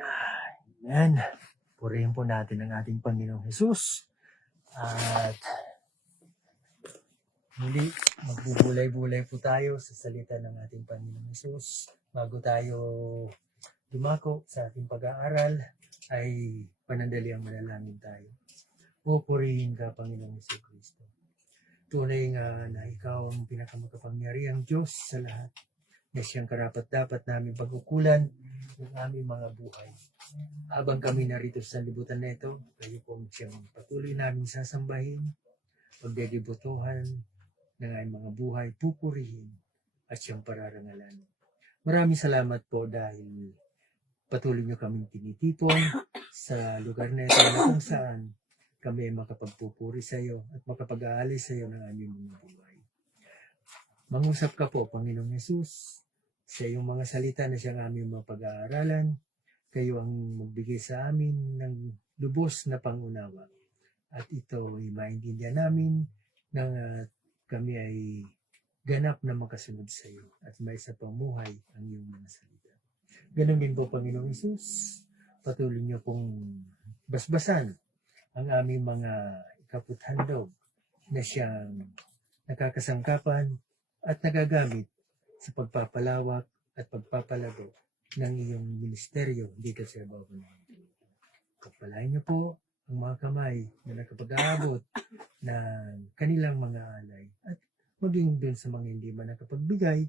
Amen. Purihin po natin ang ating Panginoong Hesus. At muli, magbubulay-bulay po tayo sa salita ng ating Panginoong Hesus. Bago tayo dumako sa ating pag-aaral, ay panandaliang manalangin tayo. Pupurihin ka, Panginoong Jesucristo. Tunay nga na ikaw ang pinakamakapangyarihang Diyos sa lahat, na siyang karapat-dapat namin pagkukulan ng aming mga buhay. Habang kami narito sa libutan na ito, kayo pong siyang patuloy namin sasambahin, pagdedibotohan ng aming mga buhay, pupurihin at siyang pararangalan. Maraming salamat po dahil patuloy niyo kaming tinitipon sa lugar na ito na kung saan kami ay makapagpupuri sa iyo at makapag-aalay sa iyo ng aming mga buhay. Mangusap ka po, Panginoong Hesus, sa iyong mga salita na siyang aming mga pag-aaralan. Kayo ang magbigay sa amin ng lubos na pangunawa. At ito ay maintindihan namin nang kami ay ganap na makasunod sa iyo at may sa pamuhay ang iyong mga salita. Ganon din po, Panginoong Hesus, patuloy niyo pong basbasan ang aming mga ikaputhandog na siyang nakakasangkapan at nagagamit sa pagpapalawak at pagpapalago ng iyong ministeryo dito sa ibabaw namin. Pagpalain niyo po ang mga kamay na nakapag-aabot ng kanilang mga alay at maging dun sa mga hindi man nakapagbigay,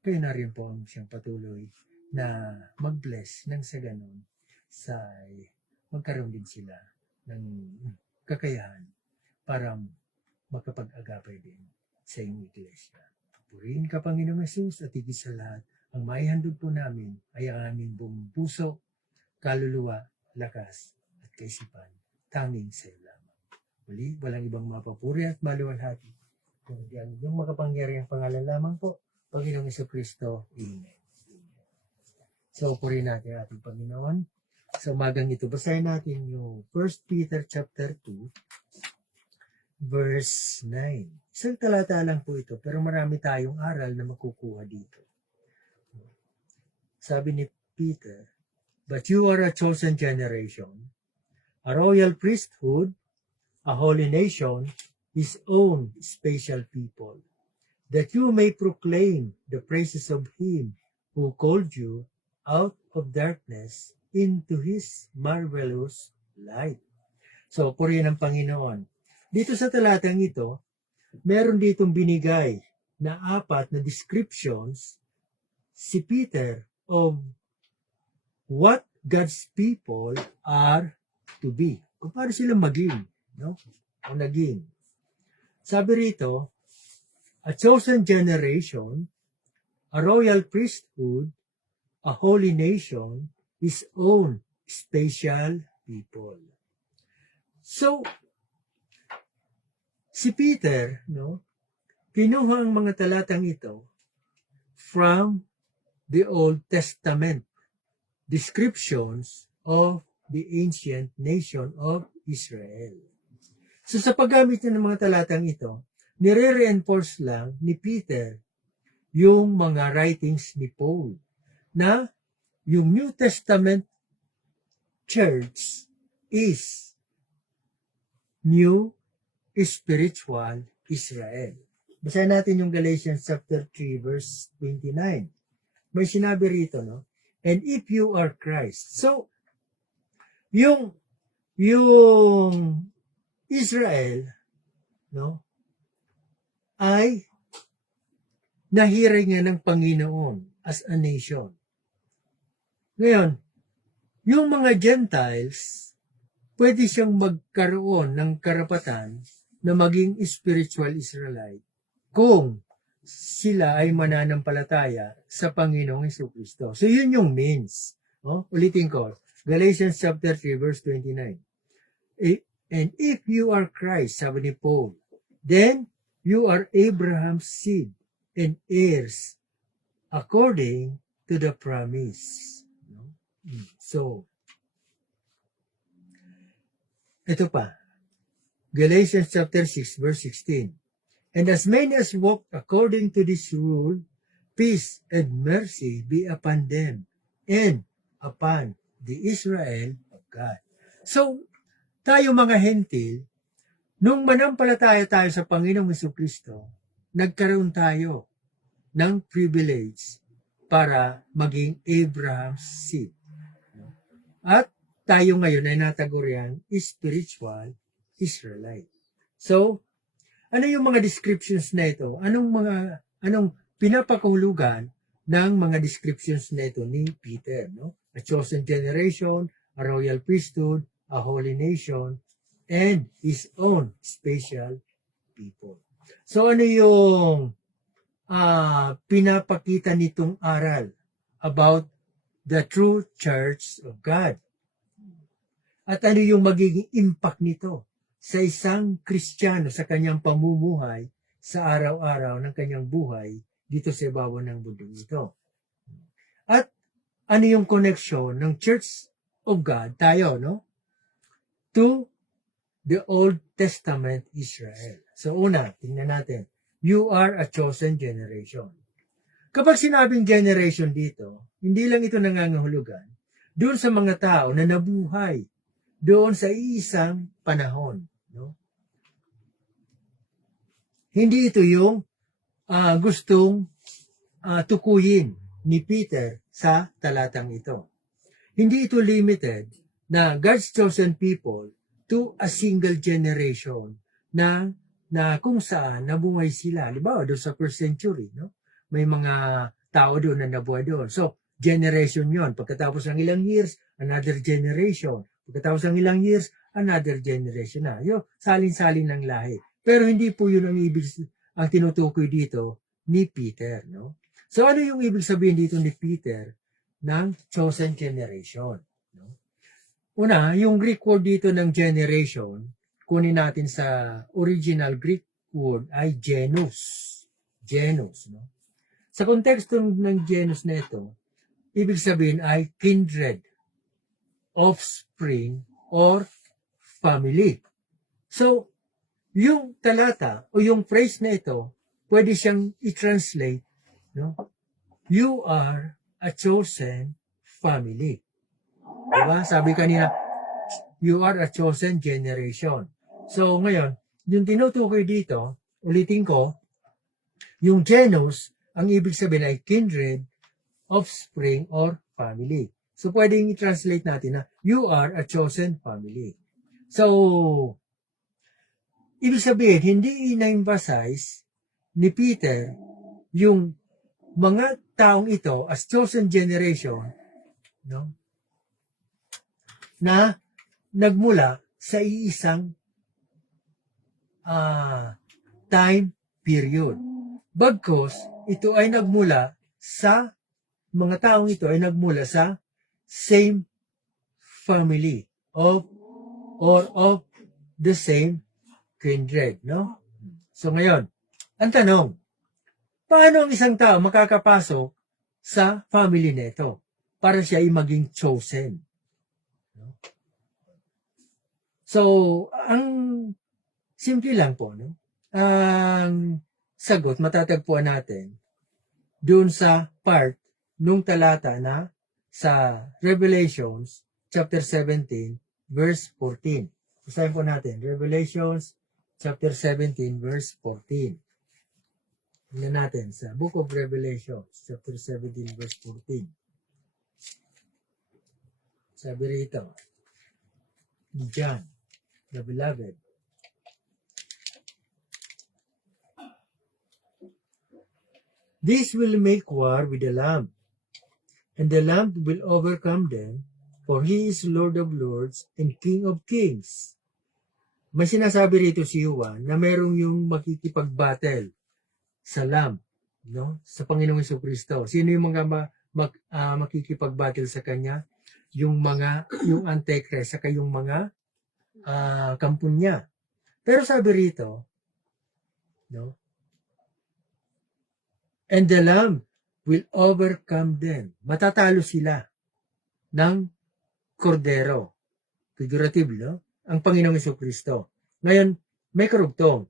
kayo na rin po ang siyang patuloy na mag-bless ng sa ganon sa magkaroon din sila ng kakayahan para makapag-agapay din sa iyong iglesia. Purihin ka, Panginoong Hesus, at higit sa lahat, ang maihandog po namin ay ang aming buong puso, kaluluwa, lakas, at kaisipan. Tanging sa iyo lamang. Muli, walang ibang mapapuri at maluwalhati. Kundi ang iyong makapangyarihang pangalan lamang po, Panginoong Jesucristo. Amen. So, purihin natin ating Panginoon. Sa umagang ito, basahin natin yung 1 Peter chapter 2, verse 9. Isang talata lang po ito, pero marami tayong aral na makukuha dito. Sabi ni Peter, "But you are a chosen generation, a royal priesthood, a holy nation, his own special people, that you may proclaim the praises of him who called you out of darkness into his marvelous light." So, purihin ang Panginoon. Dito sa talatang ito, meron ditong binigay na 4 na descriptions si Peter of what God's people are to be. Kung paano sila maging, no? O naging. Sabi rito, a chosen generation, a royal priesthood, a holy nation, his own special people. So, si Peter, no, kinuha ang mga talatang ito from the Old Testament descriptions of the ancient nation of Israel. So sa paggamit niya ng mga talatang ito, nire-reinforce lang ni Peter yung mga writings ni Paul na yung New Testament church is new spiritual Israel. Basahin natin yung Galatians chapter 3 verse 29. May sinabi rito, no? And if you are Christ. So, yung Israel, no, ay nahiray nga ng Panginoon as a nation. Ngayon, yung mga Gentiles, pwede siyang magkaroon ng karapatan na maging spiritual Israelite kung sila ay mananampalataya sa Panginoong Jesucristo. So, yun yung means. Oh, ulitin ko. Galatians chapter 3, verse 29. And if you are Christ, sabi ni Paul, then you are Abraham's seed and heirs according to the promise. So, ito pa. Galatians chapter 6, verse 16. And as many as walk according to this rule, peace and mercy be upon them and upon the Israel of God. So, tayo mga hentil, nung manampalataya tayo sa Panginoong Jesucristo, nagkaroon tayo ng privilege para maging Abraham's seed. At tayo ngayon ay nataguriang spiritual Israelite. So, ano yung mga descriptions na ito? Anong pinapakahulugan ng mga descriptions na ito ni Peter, no? A chosen generation, a royal priesthood, a holy nation, and his own special people. So ano yung pinapakita nitong aral about the true church of God? At ano yung magiging impact nito sa isang Kristiyano sa kanyang pamumuhay sa araw-araw ng kanyang buhay dito sa ibabaw ng bundok ito? At ano yung connection ng Church of God, tayo, no? To the Old Testament Israel. So una, tingnan natin. You are a chosen generation. Kapag sinabing generation dito, hindi lang ito nangangahulugan doon sa mga tao na nabuhay doon sa isang panahon. No? Hindi ito yung gustong tukuyin ni Peter sa talatang ito. Hindi ito limited na God's chosen people to a single generation na kung saan nabuhay sila. Halimbawa, doon sa first century, no? May mga tao doon na nabuhay doon. So, generation yon. Pagkatapos ng ilang years, another generation. Pagkatapos ng ilang years, another generation na. Yung salin-salin ng lahi. Pero hindi po yun ang tinutukoy dito ni Peter, no? So, ano yung ibig sabihin dito ni Peter ng chosen generation? No? Una, yung Greek word dito ng generation, kunin natin sa original Greek word ay genus. Genus, no? Sa konteksto ng genus na ito, ibig sabihin ay kindred, offspring, or family. So, yung talata o yung phrase na ito, pwede siyang i-translate, no? You are a chosen family. Diba? Sabi kanina, you are a chosen generation. So, ngayon, yung tinutukoy dito, ulitin ko, yung genus, ang ibig sabihin ay kindred, offspring, or family. So, pwedeng i-translate natin na you are a chosen family. So, ibig sabihin, hindi ina-emphasize ni Peter yung mga taong ito as chosen generation, no? Na nagmula sa iisang time period. Bagkus, ito ay nagmula sa mga taong ito ay nagmula sa same family of the same kindred, no? So ngayon, ang tanong, paano ang isang tao makakapasok sa family nito para siya ay maging chosen? No? So, ang simple lang po, no? Ang sagot matatagpuan natin doon sa part nung talata na sa Revelations chapter 17 verse 14. Basahin po natin, Revelations chapter 17 verse 14. Tingnan natin sa Book of Revelation, chapter 17, verse 14. Sabi rito, John, the beloved, this will make war with the Lamb, and the Lamb will overcome them, for he is Lord of lords and King of kings. May sinasabi rito si Juan na merong yung makikipag-battle sa Lamb, no? Sa Panginoong Jesucristo. Sino yung mga makikipag-battle sa kanya? Yung Antichrist, saka yung mga kampon niya. Pero sabi rito, no? And the Lamb will overcome them. Matatalo sila ng kordero. Figurative, no? Ang Panginoong Jesucristo. Ngayon, may karugtong.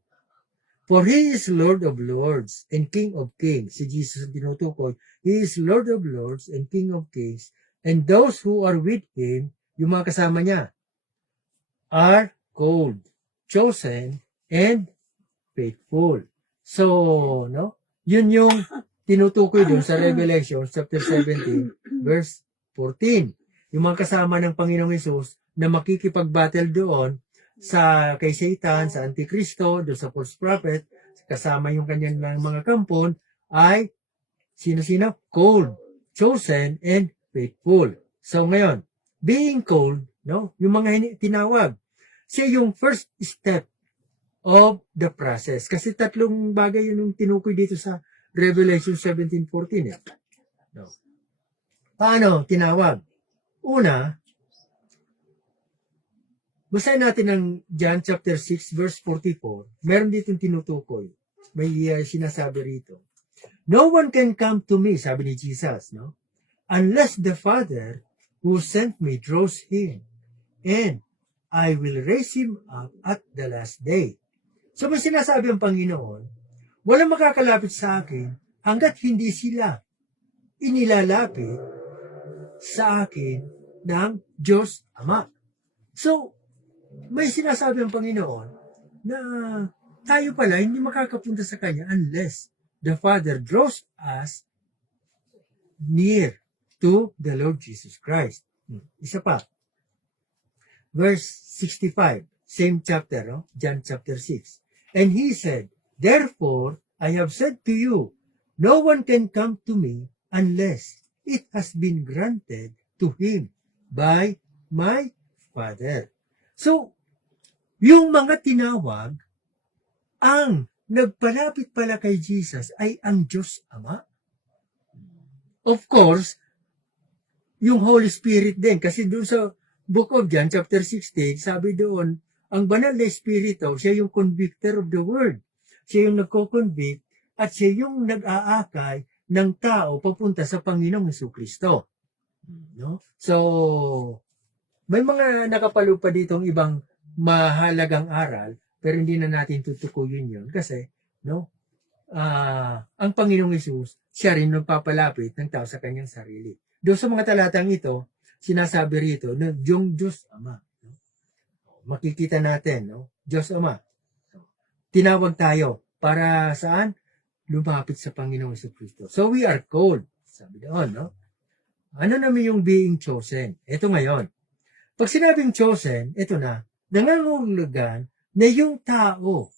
For he is Lord of lords and King of kings. Si Jesus ang tinutukoy. He is Lord of lords and King of kings. And those who are with him, yung mga kasama niya, are called, chosen, and faithful. So, no? Yun yung tinutukoy doon sa Revelation chapter 17, verse 14. Yung mga kasama ng Panginoong Hesus na makikipag-battle doon kay Satan, sa Antikristo, doon sa false prophet, kasama yung kanyang mga kampon, ay sino-sino? Called, chosen, and faithful. So ngayon, being called, no? Yung mga tinawag, siya yung first step of the process. Kasi tatlong bagay yun yung tinukoy dito sa Revelation 17:14. Eh. No. Paano tinawag? Una, basahin natin ang John chapter 6 verse 44. Meron dito tinutukoy. May sinasabi rito. No one can come to me, sabi ni Jesus, no? Unless the Father who sent me draws him, and I will raise him up at the last day. So may sinasabi ang Panginoon, walang makakalapit sa akin hanggat hindi sila inilalapit sa akin ng Diyos Ama. So, may sinasabi ang Panginoon na tayo pala hindi makakapunta sa Kanya unless the Father draws us near to the Lord Jesus Christ. Isa pa. Verse 65, same chapter, no? John chapter 6. And he said, therefore, I have said to you, no one can come to me unless it has been granted to him by my Father. So, yung mga tinawag, ang nagpalapit pala kay Jesus ay ang Diyos Ama. Of course, yung Holy Spirit din. Kasi doon sa Book of John, chapter 16, sabi doon, ang banal na Espiritu, siya yung convictor of the Word. Siya yung nagko-convict at siya yung nag-aakay ng tao papunta sa Panginoong Jesucristo. No? So, may mga nakapalo pa ditong ibang mahalagang aral, pero hindi na natin tutukuyin yun kasi, no? Ang Panginoong Hesus, siya rin nagpapalapit ng tao sa kanyang sarili. Doon sa mga talatang ito, sinasabi rito na yung Diyos Ama. No? Makikita natin, no? Diyos Ama. Tinawag tayo para saan? Lumapit sa Panginoong Jesucristo. So we are called. Sabi doon, no? Ano naman yung being chosen? Ito ngayon. Pag sinabing chosen, ito na, nangangahulugan na yung tao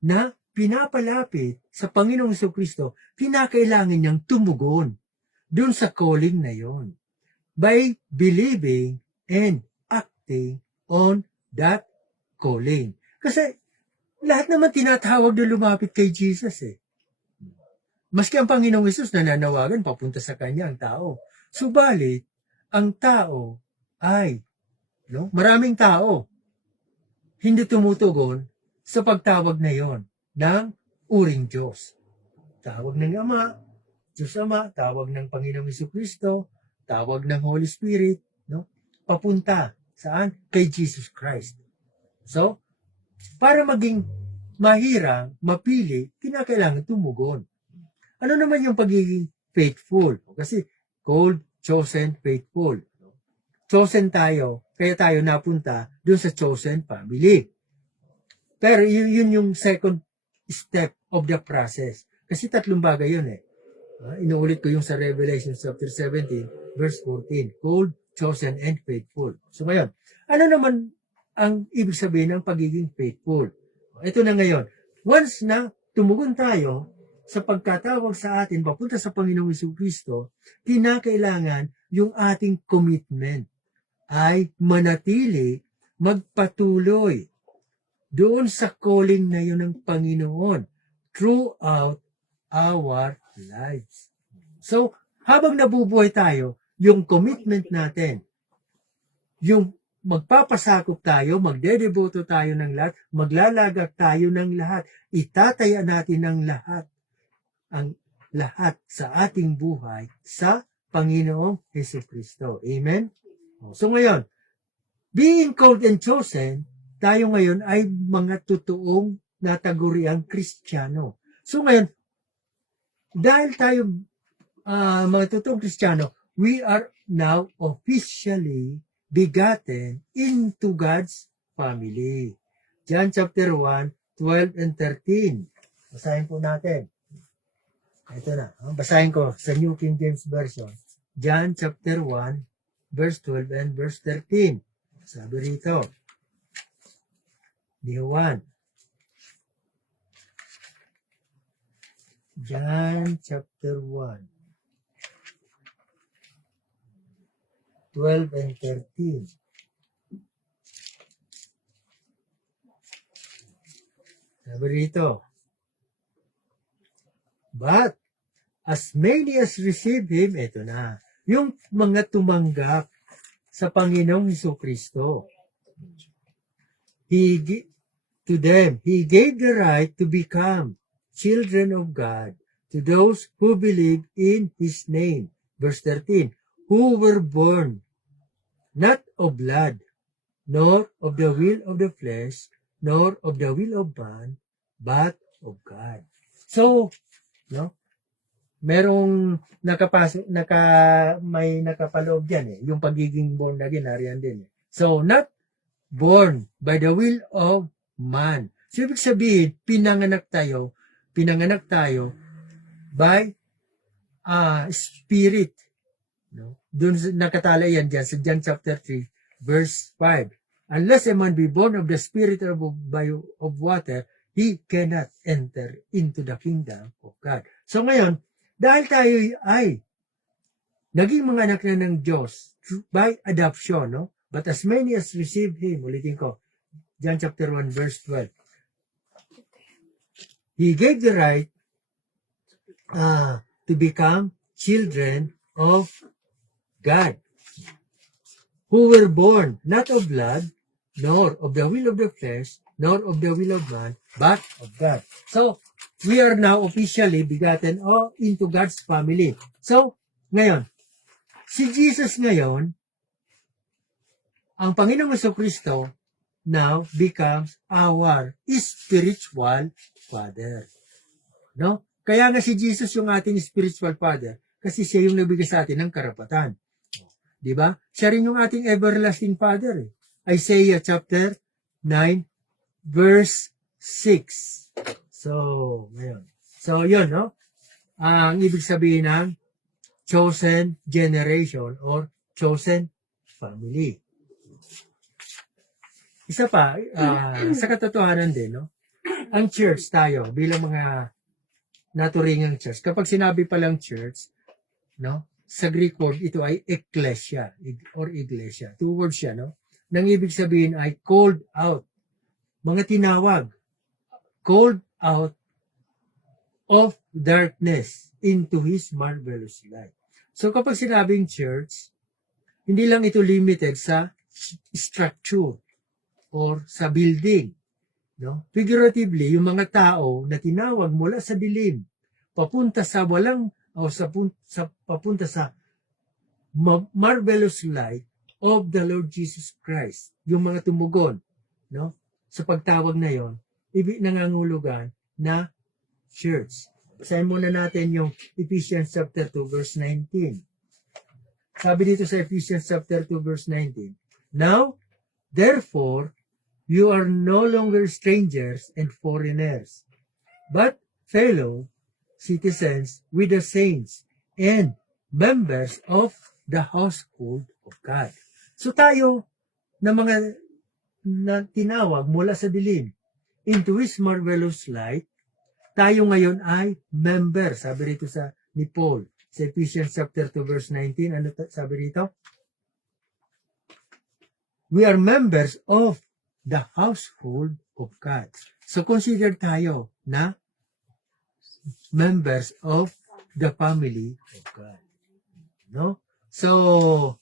na pinapalapit sa Panginoong Jesucristo, kinakailangan niyang tumugon dun sa calling na yon by believing and acting on that calling. Kasi lahat naman tinatawag na lumapit kay Jesus eh. Maski ang Panginoong Hesus nananawagan papunta sa kanya ang tao. Subalit, ang tao ay, no, maraming tao, hindi tumutugon sa pagtawag na yon ng uring Diyos. Tawag ng Ama, Diyos Ama, tawag ng Panginoong Jesucristo, tawag ng Holy Spirit, no, papunta saan? Kay Jesus Christ. So, para maging mahirang, mapili, kinakailangan tumugon. Ano naman yung pagiging faithful? Kasi called, chosen, faithful. Chosen tayo, kaya tayo napunta dun sa chosen family. Pero yun yung second step of the process. Kasi tatlong bagay yun eh. Inuulit ko yung sa Revelation chapter 17, verse 14. Called, chosen, and faithful. So ngayon, ano naman ang ibig sabihin ng pagiging faithful? Ito na ngayon. Once na tumugon tayo sa pagkatawag sa atin papunta sa Panginoong Jesucristo, kinakailangan yung ating commitment ay manatili, magpatuloy doon sa calling na yun ng Panginoon throughout our lives. So, habang nabubuhay tayo, yung commitment natin, yung magpapasakop tayo, magdedeboto tayo ng lahat, maglalagak tayo ng lahat, itataya natin ng lahat, ang lahat sa ating buhay sa Panginoong Jesucristo. Amen? So ngayon, being called and chosen, tayo ngayon ay mga totoong nataguriang Kristiyano. So ngayon, dahil tayo mga totoong Kristiyano, we are now officially begotten into God's family. John chapter 1, 12 and 13. Basahin po natin. Ito na. Basahin ko sa New King James Version. John chapter 1, verse 12 and verse 13. Sabi rito, ni Juan. John chapter 1, 12 and 13. Sabi rito, but as many as receive Him, ito na, yung mga tumanggap sa Panginoong Hesukristo. To them, He gave the right to become children of God, to those who believe in His name. Verse 13, who were born not of blood, nor of the will of the flesh, nor of the will of man, but of God. So, no? Merong may nakapaloob yan eh. Yung pagiging born again, nariyan din eh. So, not born by the will of man. So, ibig sabihin, pinanganak tayo by spirit. No? Doon nakatala yan dyan sa John chapter 3, verse 5. Unless a man be born of the spirit of water, he cannot enter into the kingdom of God. So ngayon, dahil tayo ay naging mga anak na ng Diyos by adoption, no? But as many as received Him, ulitin ko, John chapter 1, verse 12. He gave the right to become children of God, who were born not of blood, nor of the will of the flesh, nor of the will of man, but of God. So, we are now officially begotten into God's family. So, ngayon, si Jesus ngayon, ang Panginoong Jesucristo now becomes our spiritual father. No? Kaya nga si Jesus yung ating spiritual father kasi siya yung nagbigay sa atin ng karapatan. Di ba? Siya rin yung ating everlasting father. Isaiah chapter 9 verse 6. So, ngayon. So, yun, no? Ang ibig sabihin ng chosen generation or chosen family. Isa pa, sa katotohanan din, no? Ang church tayo, bilang mga naturingang church, kapag sinabi palang church, no? Sa Greek word, ito ay ecclesia or iglesia. Two words siya, no? Nang ibig sabihin ay called out. Mga tinawag. Called out of darkness into His marvelous light. So kapag sinabing church, hindi lang ito limited sa structure or sa building. No? Figuratively, yung mga tao na tinawag mula sa dilim, papunta sa papunta sa marvelous light of the Lord Jesus Christ. Yung mga tumugon, no? Sa pagtawag na yon, nangangulugan na church. Basahin muna natin yung Ephesians chapter 2 verse 19. Sabi dito sa Ephesians chapter 2 verse 19, now, therefore, you are no longer strangers and foreigners, but fellow citizens with the saints and members of the household of God. So tayo na mga na tinawag mula sa dilim into His marvelous light, tayo ngayon ay member. Sabi rito ni Paul sa Ephesians chapter 2 verse 19, ano sabi rito? We are members of the household of God. So consider tayo na members of the family of God. No? So,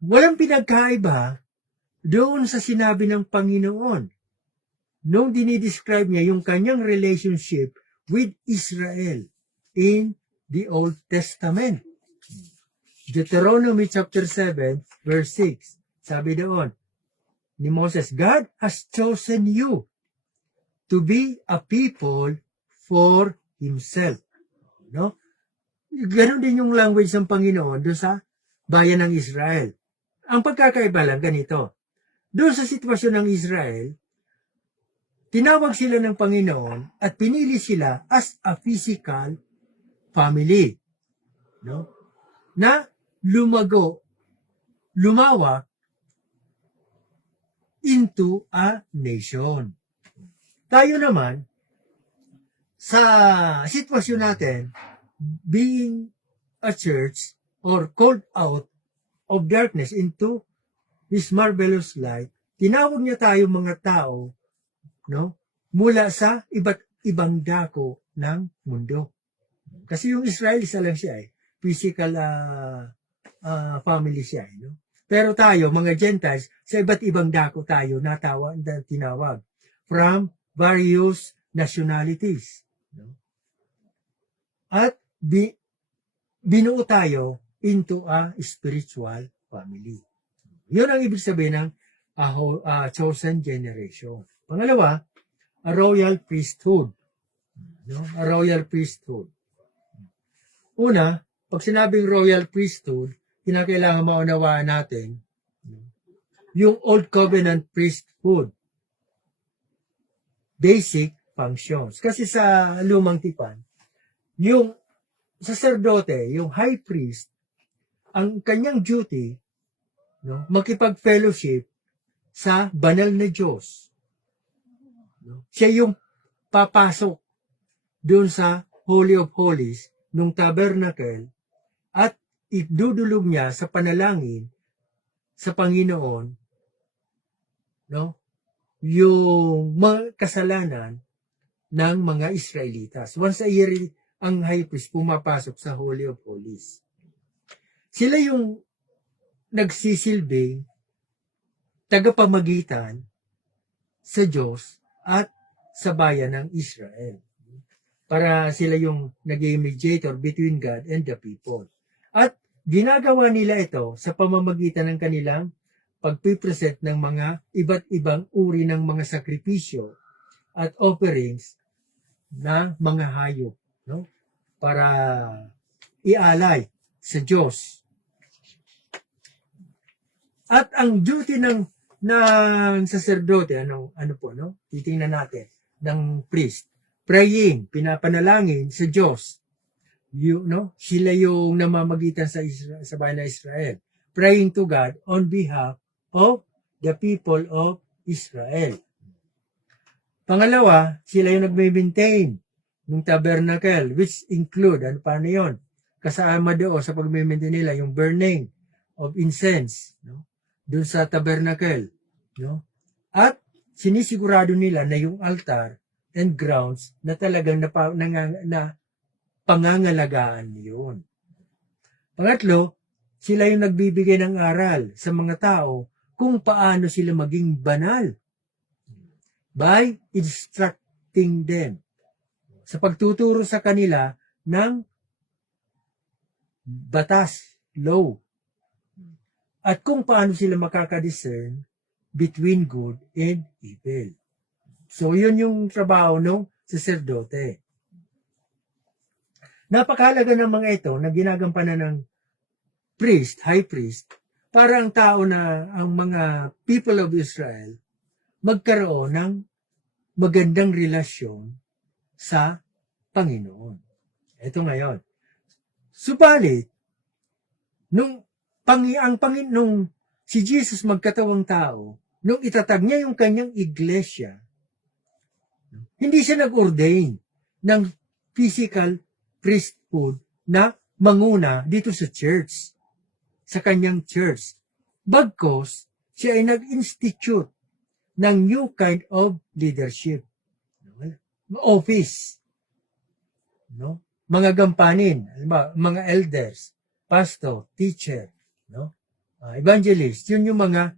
walang pinagkaiba doon sa sinabi ng Panginoon nung dinidescribe niya yung kanyang relationship with Israel in the Old Testament. Deuteronomy chapter 7 verse 6. Sabi doon ni Moses, God has chosen you to be a people for Himself. No? Ganon din yung language ng Panginoon doon sa bayan ng Israel. Ang pagkakaiba lang ganito. Doon sa sitwasyon ng Israel, tinawag sila ng Panginoon at pinili sila as a physical family. No? Na lumawak into a nation. Tayo naman, sa sitwasyon natin, being a church or called out of darkness into His marvelous light, tinawag niya tayo mga tao, no, mula sa iba't ibang dako ng mundo. Kasi yung Israel, isa lang siya physical family siya. No? Pero tayo, mga Gentiles, sa iba't ibang dako tayo tinawag from various nationalities. No? At binuo tayo into a spiritual family. Yun ang ibig sabihin ng chosen generation. Pangalawa, a royal priesthood. No? A royal priesthood. Una, pag sinabing royal priesthood, kinakailangan maunawaan natin yung Old Covenant priesthood. Basic functions. Kasi sa lumang tipan, yung sacerdote, yung high priest, ang kanyang duty, no, makipag-fellowship sa banal na Diyos. No? Siya yung papasok doon sa Holy of Holies nung tabernacle at idudulog niya sa panalangin sa Panginoon, no, yung mga kasalanan ng mga Israelitas. Once a year, ang high priest pumapasok sa Holy of Holies. Sila yung nagsisilbing tagapamagitan sa Diyos at sa bayan ng Israel. Para sila yung nag-mediator between God and the people. At ginagawa nila ito sa pamamagitan ng kanilang pagpipresent ng mga iba't ibang uri ng mga sakripisyo at offerings na mga hayop, no? Para ialay sa Diyos. At ang duty ng sacerdote, ano po, no? Titingnan natin, ng priest, praying, pinapanalangin sa Diyos. Sila yung namamagitan sa bayan ng Israel. Praying to God on behalf of the people of Israel. Pangalawa, sila yung nagme-maintain ng tabernacle, which include, paano yun? Kasama doon sa pag-maintain nila, yung burning of incense, no? Doon sa tabernacle, no? At sinisigurado nila na yung altar and grounds na talagang na pangangalagaan yun. Pangatlo, sila yung nagbibigay ng aral sa mga tao kung paano sila maging banal by instructing them sa pagtuturo sa kanila ng batas, law, at kung paano sila makakadiscern between good and evil. So, yun yung trabaho ng sacerdote. Napakahalaga ng mga ito na ginagampanan ng priest, high priest, para ang tao na ang mga people of Israel magkaroon ng magandang relasyon sa Panginoon. Ito ngayon. Subalit, nung si Jesus magkatawang tao, nung itatag niya yung kanyang iglesia, hindi siya nag-ordain ng physical priesthood na manguna dito sa church, sa kanyang church. Bagkos, siya ay nag-institute ng new kind of leadership. Office. No? Mga gampanin, mga elders, pastor, teacher, no? Evangelist, yun yung mga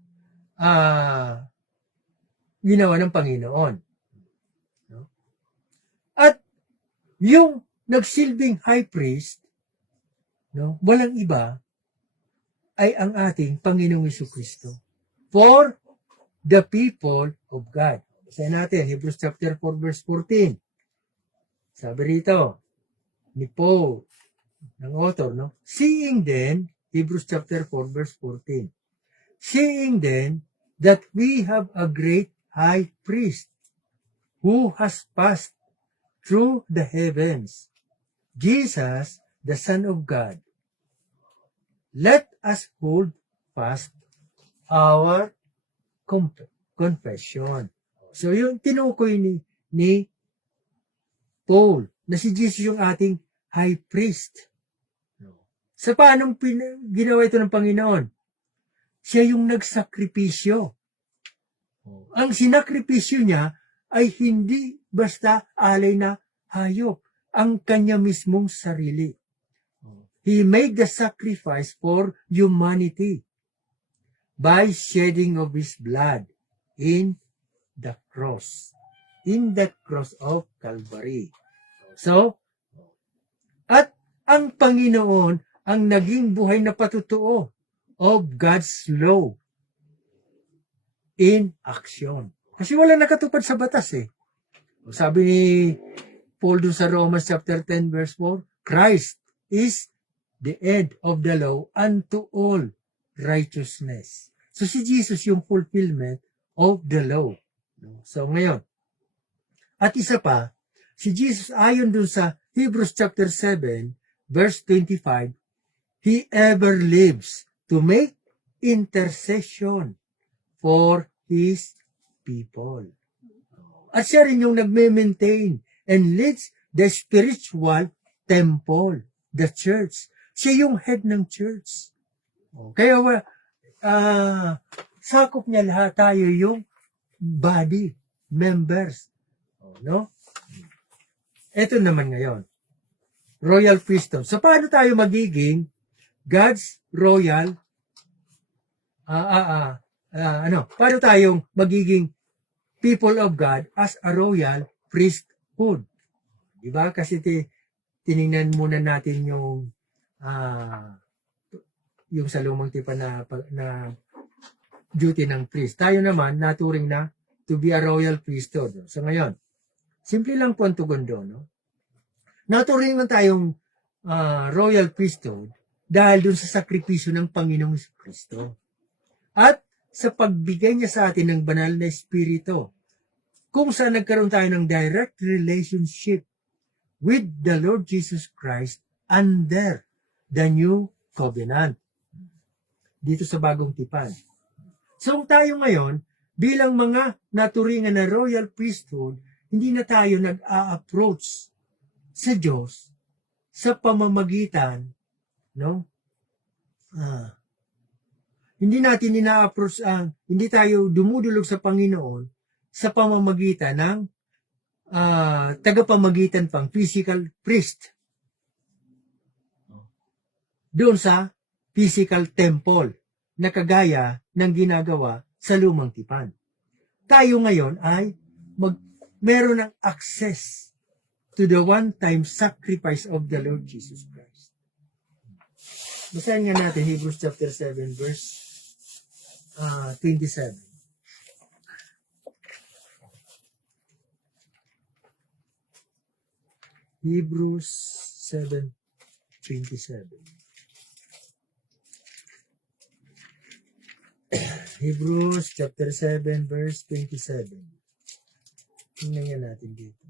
ginawa ng Panginoon. No? At yung nagsilbing high priest, no, walang iba ay ang ating Panginoong Jesucristo for the people of God. Basahin natin, Hebrews chapter 4 verse 14. Sabi rito, ni Paul, ng author, no? Seeing then Hebrews chapter 4, verse 14. Seeing then that we have a great high priest who has passed through the heavens, Jesus, the Son of God, let us hold fast our confession. So yung tinukoy ni Paul, na si Jesus yung ating high priest. Sa paanong ginawa ito ng Panginoon? Siya yung nagsakripisyo. Ang sinakripisyo niya ay hindi basta alay na hayop, ang kanya mismong sarili. He made the sacrifice for humanity by shedding of His blood in the cross of Calvary. So, at ang Panginoon ang naging buhay na patutuo of God's law in action. Kasi wala nakatupad sa batas eh. Sabi ni Paul dun sa Romans chapter 10 verse 4, Christ is the end of the law unto all righteousness. So si Jesus yung fulfillment of the law. So ngayon, at isa pa, si Jesus ayon dun sa Hebrews chapter 7 verse 25, He ever lives to make intercession for His people. At siya rin yung nagme-maintain and leads the spiritual temple, the church. Siya yung head ng church. Kaya sakop niya lahat tayo yung body, members. No? Ito naman ngayon, royal priesthood. So paano tayo magiging God's royal paano tayong magiging people of God as a royal priesthood? Diba? Kasi tiningnan muna natin yung sa lumang tipan na duty ng priest. Tayo naman naturing na to be a royal priesthood. So ngayon, simple lang po ang tugon doon. No? Naturing man tayong royal priesthood dahil dun sa sakripisyo ng Panginoong Kristo. At sa pagbigay niya sa atin ng banal na espiritu, kung saan nagkaroon tayo ng direct relationship with the Lord Jesus Christ under the new covenant. Dito sa bagong tipan. So tayo ngayon, bilang mga naturingan na royal priesthood, hindi na tayo nag-a-approach sa Diyos sa pamamagitan, no? Hindi natin ina-approach hindi tayo dumudulog sa Panginoon sa pamamagitan ng tagapamagitan pang physical priest. Doon sa physical temple na kagaya ng ginagawa sa lumang tipan. Tayo ngayon ay meron ng access to the one-time sacrifice of the Lord Jesus Christ. Basahin nga natin Hebrews chapter 7 verse 27. Hebrews 7:27. Hebrews chapter 7 verse 27. Tingnan nga natin dito.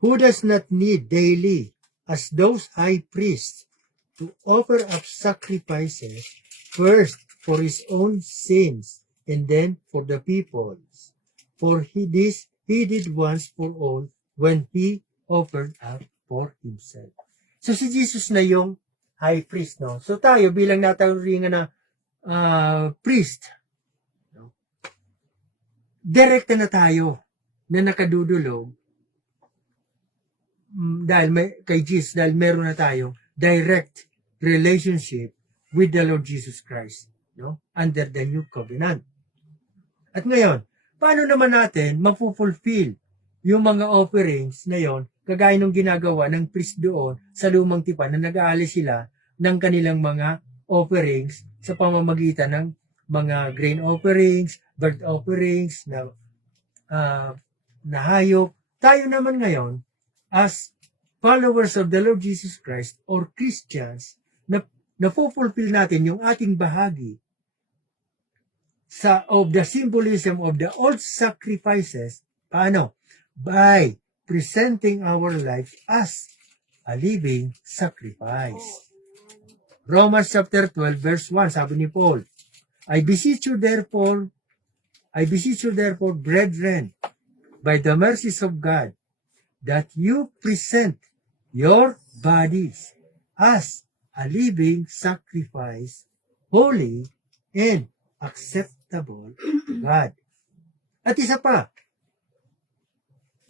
Who does not need daily, as those high priests, to offer up sacrifices, first for his own sins, and then for the people's. For he did once for all when he offered up for himself. So si Jesus na yung high priest, no? So tayo bilang nataringan na priest, no? Direkta na tayo na nakadudulog kay Jesus, dahil meron na tayo direct relationship with the Lord Jesus Christ, no? Under the new covenant. At ngayon, paano naman natin mapupulfill yung mga offerings na yon, kagaya nung ginagawa ng priest doon sa lumang tipan na nag-aalis sila ng kanilang mga offerings sa pamamagitan ng mga grain offerings, burnt offerings na hayop, tayo naman ngayon, as followers of the Lord Jesus Christ or Christians, na fulfill natin yung ating bahagi of the symbolism of the old sacrifices. Paano? By presenting our life as a living sacrifice. Romans chapter 12 verse 1, sabi ni Paul, I beseech you therefore, brethren, by the mercies of God, that you present your bodies as a living sacrifice, holy and acceptable to God. At isa pa,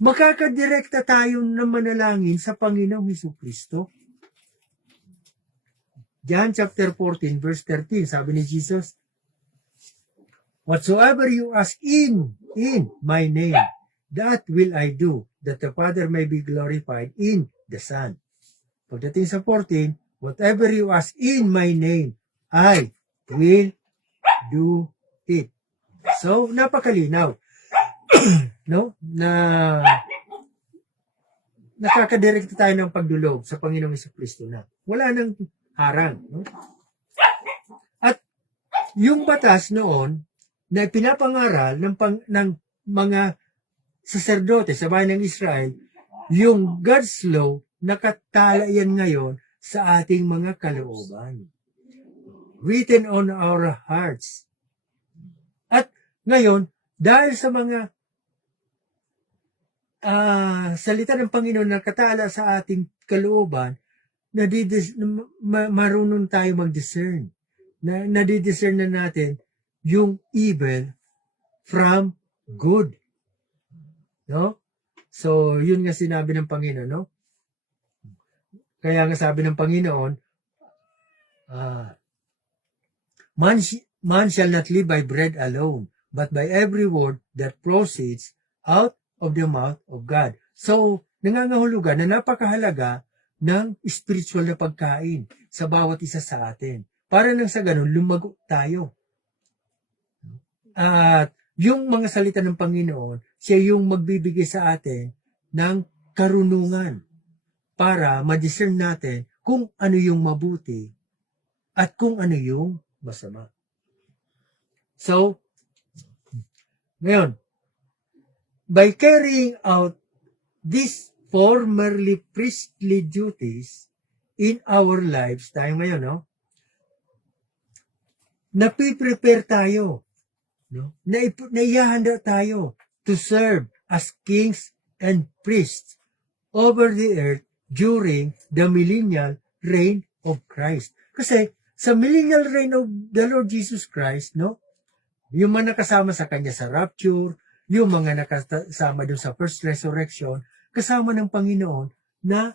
makakadirekta tayo ng manalangin sa Panginoong Hesukristo. John chapter 14 verse 13, sabi ni Jesus, whatsoever you ask in my name, that will I do, that the Father may be glorified in the Son. Pagdating sa 14, whatever you ask in my name, I will do it. So, napakalinaw. No? Na nakakadirekta tayo ng pagdulog sa Panginoong Jesucristo na. Wala nang harang. No? At yung batas noon na pinapangaral ng mga saserdote sa bayan ng Israel, yung God's law, nakatala yan ngayon sa ating mga kalooban. Written on our hearts. At ngayon, dahil sa mga salita ng Panginoon na nakatala sa ating kalooban, marunong tayo mag-discern. Nadidiscern na natin yung evil from good. No? So, yun nga sinabi ng Panginoon, no? Kaya nga sabi ng Panginoon, man shall not live by bread alone, but by every word that proceeds out of the mouth of God. So, nangangahulugan na napakahalaga ng spiritual na pagkain sa bawat isa sa atin. Para nang sa ganun, lumago tayo. At yung mga salita ng Panginoon, siya yung magbibigay sa atin ng karunungan para ma-discern natin kung ano yung mabuti at kung ano yung masama. So, ngayon, by carrying out these formerly priestly duties in our lives, tayo ngayon, no? Napiprepare tayo. No? Naihahanda tayo to serve as kings and priests over the earth during the millennial reign of Christ. Kasi sa millennial reign of the Lord Jesus Christ, no? Yung mga nakasama sa kanya sa rapture, yung mga nakasama doon sa first resurrection, kasama ng Panginoon na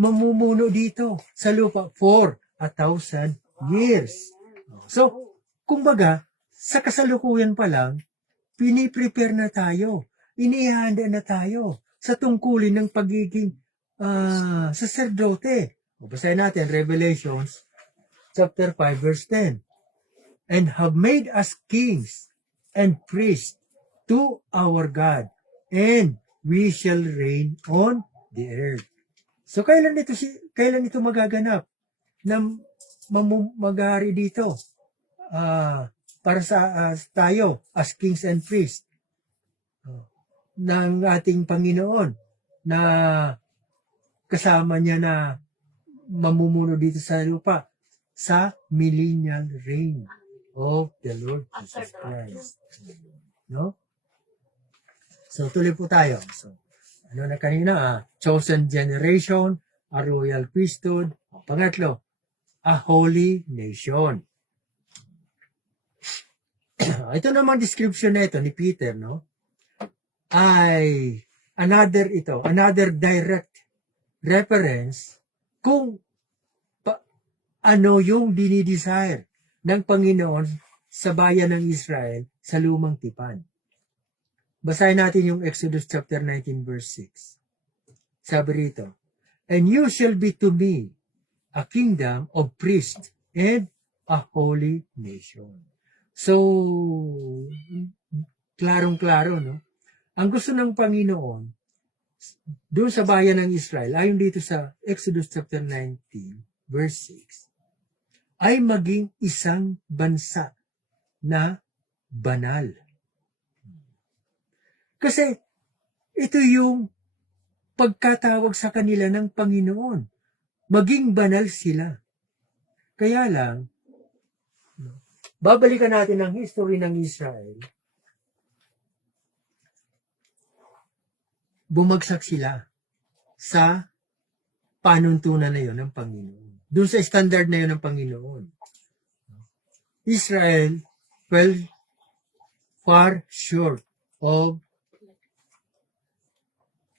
mamumuno dito sa lupa for 1,000 years. So, kumbaga, sa kasalukuyan pa lang, piniprepare na tayo, inihanda na tayo sa tungkulin ng pagiging saserdote. Basahin natin, Revelations chapter 5 verse 10. And have made us kings and priests to our God, and we shall reign on the earth. So, kailan ito magaganap na mag-ari dito? Para sa tayo as kings and priests ng ating Panginoon na kasama niya na mamumuno dito sa lupa sa millennial reign of the Lord Jesus Christ. No? So, tuloy po tayo. So, ano na kanina? Chosen generation, a royal priesthood. Pangatlo, a holy nation. Ito naman description na ito ni Peter, no? Ay another direct reference kung ano yung dinidesire ng Panginoon sa bayan ng Israel sa lumang tipan. Basahin natin yung Exodus chapter 19 verse 6. Sabi rito, and you shall be to me a kingdom of priests and a holy nation. So, klarong-klaro, no? Ang gusto ng Panginoon doon sa bayan ng Israel, ayon dito sa Exodus chapter 19, verse 6, ay maging isang bansa na banal. Kasi ito yung pagkatawag sa kanila ng Panginoon. Maging banal sila. Kaya lang, babalikan natin ang history ng Israel. Bumagsak sila sa panuntunan na yon ng Panginoon. Doon sa standard na yon ng Panginoon. Israel fell far short of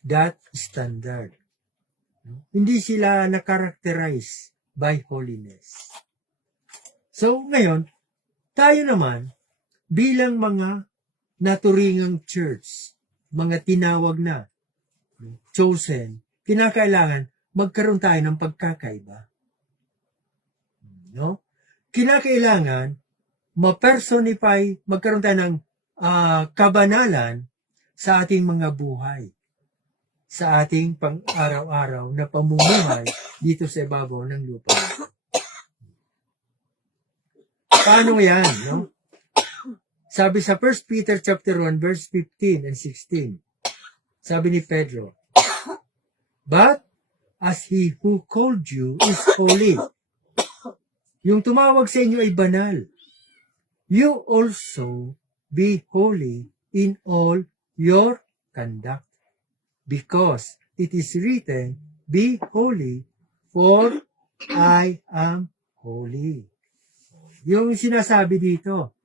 that standard. Hindi sila na-characterize by holiness. So, ngayon, tayo naman, bilang mga naturingang church, mga tinawag na, chosen, kinakailangan magkaroon tayo ng pagkakaiba. No? Kinakailangan ma-personify, magkaroon tayo ng kabanalan sa ating mga buhay, sa ating pang-araw-araw na pamumuhay dito sa ibabaw ng lupa. Paano yan, no? Sabi sa 1 Peter chapter 1 verse 15 and 16. Sabi ni Pedro, "But as he who called you is holy." Yung tumawag sa inyo ay banal. "You also be holy in all your conduct, because it is written, be holy, for I am holy." Yung sinasabi dito,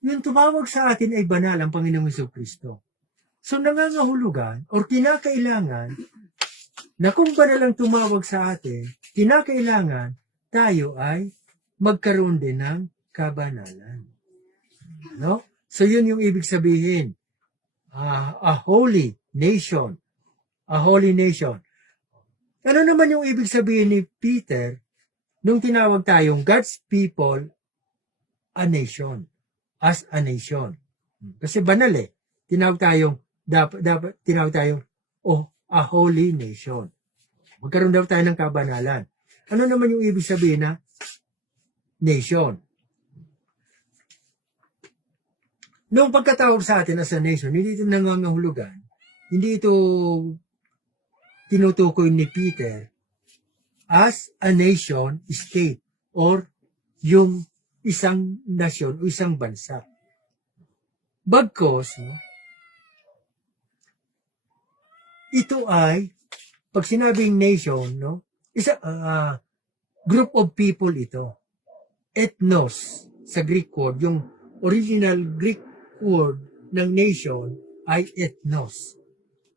yung tumawag sa atin ay banal ang Panginoong Jesucristo. So nangangahulugan or kinakailangan na kung banal ang tumawag sa atin, kinakailangan tayo ay magkaroon din ng kabanalan. No? So yun yung ibig sabihin. A holy nation. A holy nation. Ano naman yung ibig sabihin ni Peter nung tinawag tayong God's people, a nation, as a nation? Kasi banal eh. Tinawag tayong, tinawag tayong, a holy nation. Magkaroon daw tayo ng kabanalan. Ano naman yung ibig sabihin na nation? Noong pagkatawag sa atin as a nation, hindi ito nangangahulugan. Hindi ito tinutukoy ni Peter as a nation state or yung isang nasyon o isang bansa. Bagkos, no, ito ay, pag sinabing nation, no, isa group of people ito. Ethnos, sa Greek word, yung original Greek word ng nation ay ethnos.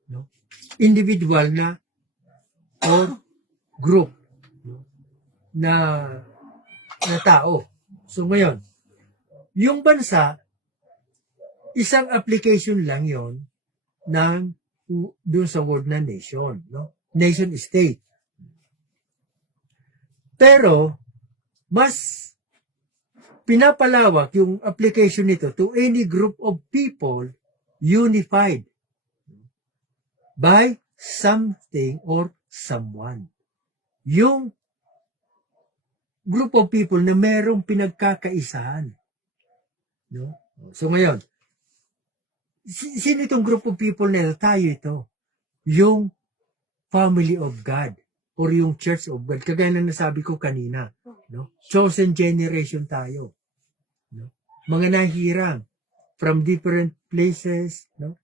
No? Individual na or group, no, na tao. So ngayon, yung bansa, isang application lang yon ng doon sa word na nation, no? Nation state. Pero mas pinapalawak yung application nito to any group of people unified by something or someone. Yung group of people na merong pinagkakaisahan. No? So ngayon, sino itong group of people na ito? Tayo ito. Yung family of God or yung church of God. Kagaya na nasabi ko kanina. No? Chosen generation tayo. No? Mga nahirang from different places. No?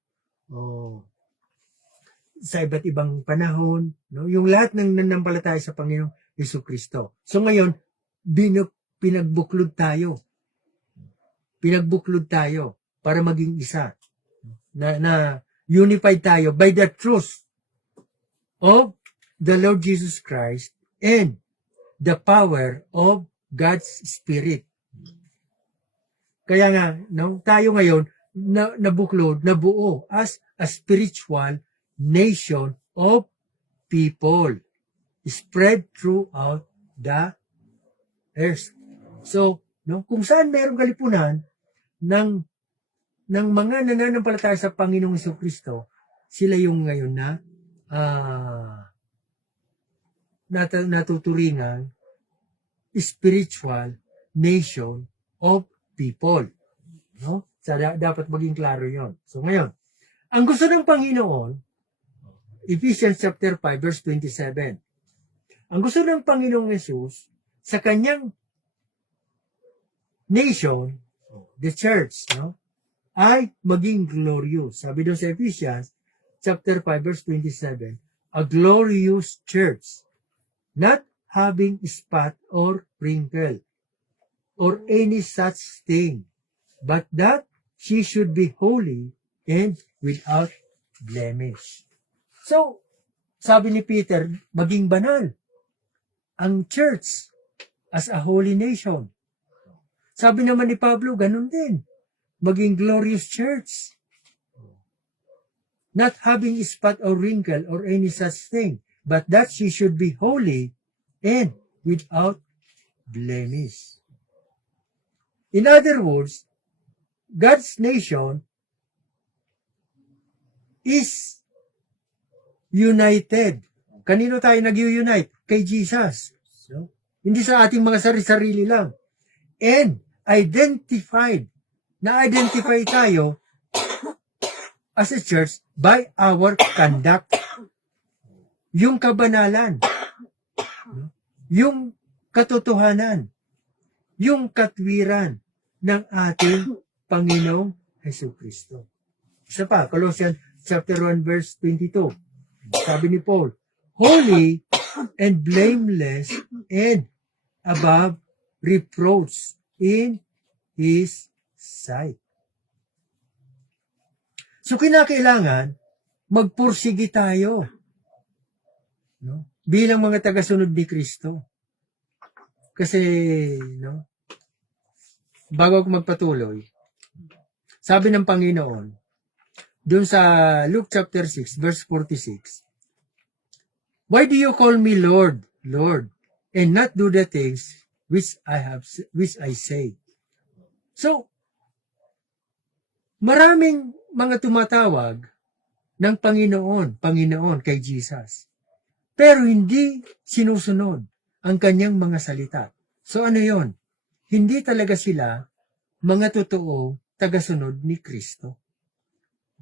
Sa iba't ibang panahon. No? Yung lahat ng nanampalataya sa Panginoong Jesucristo. So ngayon, pinagbuklod tayo. Pinagbuklod tayo para maging isa. Na unified tayo by the truth of the Lord Jesus Christ and the power of God's Spirit. Kaya nga, no, tayo ngayon nabuklod, nabuo as a spiritual nation of people spread throughout the earth. So, no, kung saan mayroong kalipunan ng mga nananampalataya sa Panginoong Jesucristo, sila yung ngayon na natuturingang spiritual nation of people. No? So, dapat maging klaro yon. So ngayon, ang gusto ng Panginoon, Ephesians chapter 5 verse 27. Ang gusto ng Panginoong Jesus sa kanyang nation, the church, no, ay maging glorious. Sabi doon sa Ephesians chapter 5 verse 27, a glorious church, not having spot or wrinkle or any such thing, but that she should be holy and without blemish. So, sabi ni Peter, maging banal ang church as a holy nation. Sabi naman ni Pablo, ganun din. Maging glorious church. Not having spot or wrinkle or any such thing, but that she should be holy and without blemish. In other words, God's nation is united. Kanino tayo nag-unite? Kay Jesus. No? Hindi sa ating mga sarili-sarili lang. And na-identify tayo as a church by our conduct. Yung kabanalan, yung katotohanan, yung katwiran ng ating Panginoong Jesucristo. Isa pa, Colossians chapter 1 verse 22. Sabi ni Paul, holy and blameless and above reproach in His sight. So, kinakailangan magpursigi tayo, no? Bilang mga tagasunod ni Kristo. Kasi, no, bago ako magpatuloy, sabi ng Panginoon, doon sa Luke chapter 6, verse 46, why do you call me Lord, Lord, and not do the things which I say? So, maraming mga tumatawag ng Panginoon kay Jesus. Pero hindi sinusunod ang kanyang mga salita. So ano yon? Hindi talaga sila mga totoo tagasunod ni Kristo.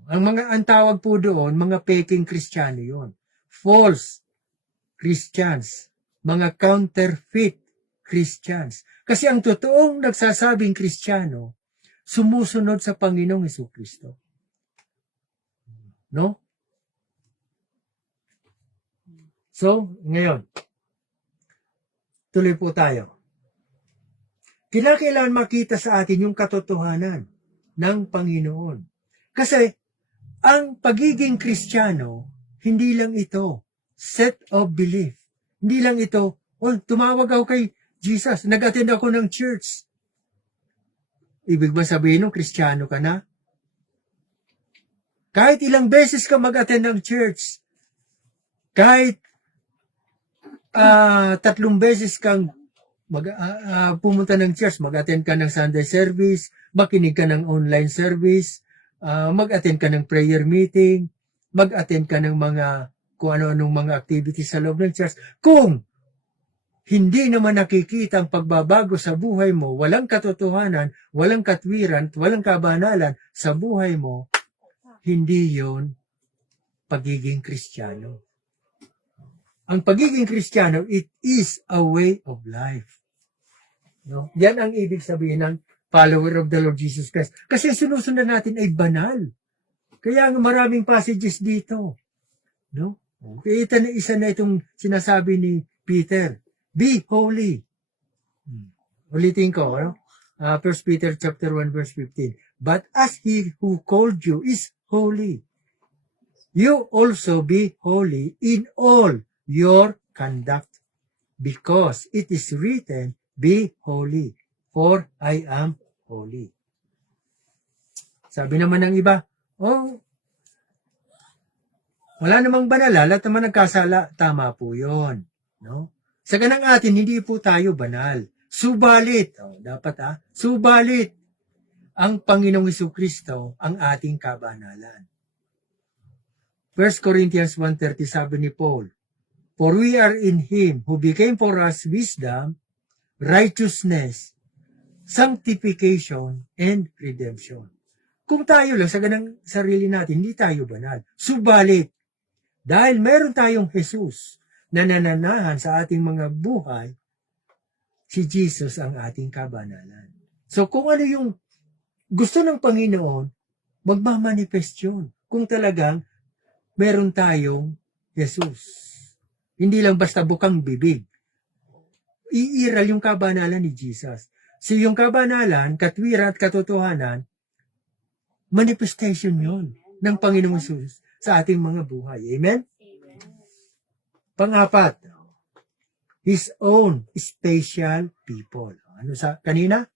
Ang tawag po doon, mga peking Kristiyano yon. False Christians, mga counterfeit Christians. Kasi ang totoong nagsasabing Kristiyano, sumusunod sa Panginoong Jesucristo. No? So, ngayon, tuloy po tayo. Kinakailangan makita sa atin yung katotohanan ng Panginoon. Kasi, ang pagiging Kristiyano, hindi lang ito set of belief. Hindi lang ito, tumawag ako kay Jesus, nag-attend ako ng church. Ibig ba sabihin nung Kristiyano ka na? Kahit ilang beses ka mag-attend ng church, kahit 3 beses kang pumunta ng church, mag-attend ka ng Sunday service, makinig ka ng online service, mag-attend ka ng prayer meeting, mag-attend ka ng mga kung ano-anong mga activities sa loob ng church. Kung hindi naman nakikita ang pagbabago sa buhay mo, walang katotohanan, walang katwiran, walang kabanalan sa buhay mo, hindi yon pagiging Kristiyano. Ang pagiging Kristiyano, it is a way of life. No? Yan ang ibig sabihin ng follower of the Lord Jesus Christ. Kasi sinusundan natin ay banal. Kaya maraming passages dito. No? Kaya isa na itong sinasabi ni Peter. Be holy. Ulitin ko, no? 1 Peter chapter 1 verse 15. But as He who called you is holy, you also be holy in all your conduct, because it is written, be holy, for I am holy. Sabi naman ng iba, wala namang banal, lahat naman nagkasala, tama po yun. No? Sa ganang atin, hindi po tayo banal. Subalit, subalit, ang Panginoong Jesucristo ang ating kabanalan. 1 Corinthians 1:30 sabi ni Paul, "For we are in Him who became for us wisdom, righteousness, sanctification, and redemption." Kung tayo lang sa ganang sarili natin, hindi tayo banal. Subalit, dahil meron tayong Jesus na nananahan sa ating mga buhay, si Jesus ang ating kabanalan. So kung ano yung gusto ng Panginoon, magmamanifest yun. Kung talagang meron tayong Jesus. Hindi lang basta bukang bibig. Iiral yung kabanalan ni Jesus. So yung kabanalan, katwiran at katotohanan, manifestation yun ng Panginoong Jesus sa ating mga buhay. Amen? Pang-apat, His own special people. Ano sa kanina?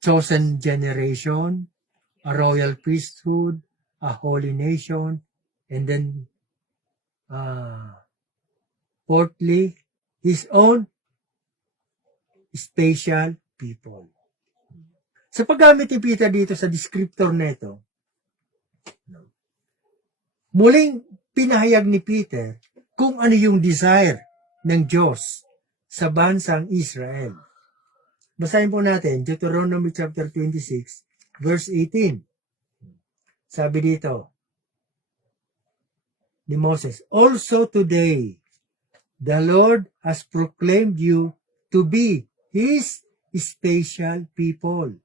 Chosen generation, a royal priesthood, a holy nation, and then fourthly, His own special people. Sa paggamit ni Peter dito sa descriptor nito, muling pinahayag ni Peter kung ano yung desire ng Diyos sa bansang Israel. Basahin po natin, Deuteronomy chapter 26, verse 18. Sabi dito ni Moses, "Also today, the Lord has proclaimed you to be His special people,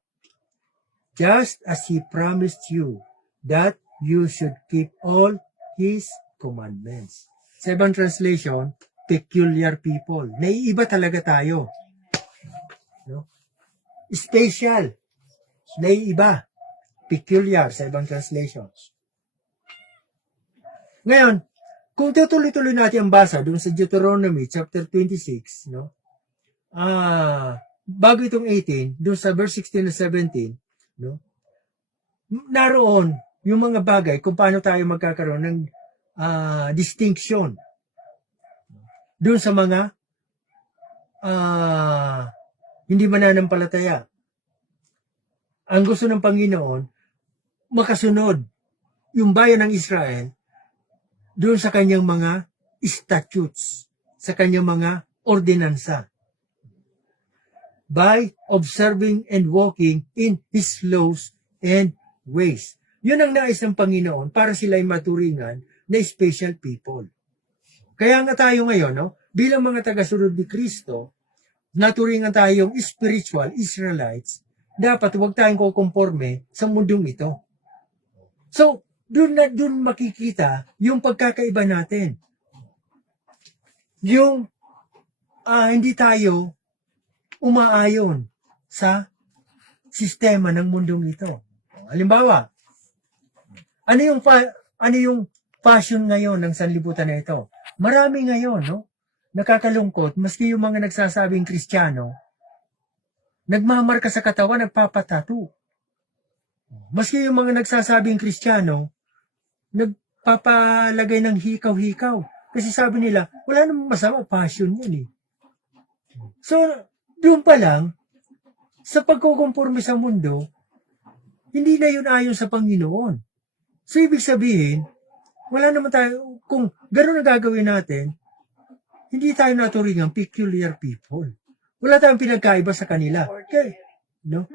just as He promised you that you should keep all His commandments." Sa ibang translation, peculiar people. Naiiba talaga tayo. No? Special. Naiiba. Peculiar sa ibang translations. Ngayon, kung tutuloy-tuloy natin ang basa doon sa Deuteronomy chapter 26, no? Bago itong 18, doon sa verse 16 na 17, no? Naroon yung mga bagay kung paano tayo magkakaroon ng distinction doon sa mga hindi mananampalataya. Ang gusto ng Panginoon, makasunod yung bayan ng Israel doon sa kanyang mga statutes, sa kanyang mga ordinansa. By observing and walking in His laws and ways. Yun ang nais ng Panginoon para sila'y maturingan na special people. Kaya nga tayo ngayon, no, bilang mga tagasunod ni Kristo, naturingan tayong spiritual Israelites, dapat huwag tayong kukomporme sa mundong ito. So, doon makikita yung pagkakaiba natin. Yung hindi tayo umaayon sa sistema ng mundong ito. Halimbawa, ano yung fashion ngayon ng sanlibutan na ito? Marami ngayon, no? Nakakalungkot, maski yung mga nagsasabing Kristiyano, nagmamarka sa katawan, nagpapatato. Maski yung mga nagsasabing Kristiyano, nagpapalagay ng hikaw-hikaw. Kasi sabi nila, wala namang masama, passion yan eh. So, doon pa lang, sa pagkukumpurme sa mundo, hindi na yun ayon sa Panginoon. So, ibig sabihin, wala naman tayo, kung gano'n ang gagawin natin, hindi tayo naturingang peculiar people. Wala tayong pinagkaiba sa kanila. Okay. No?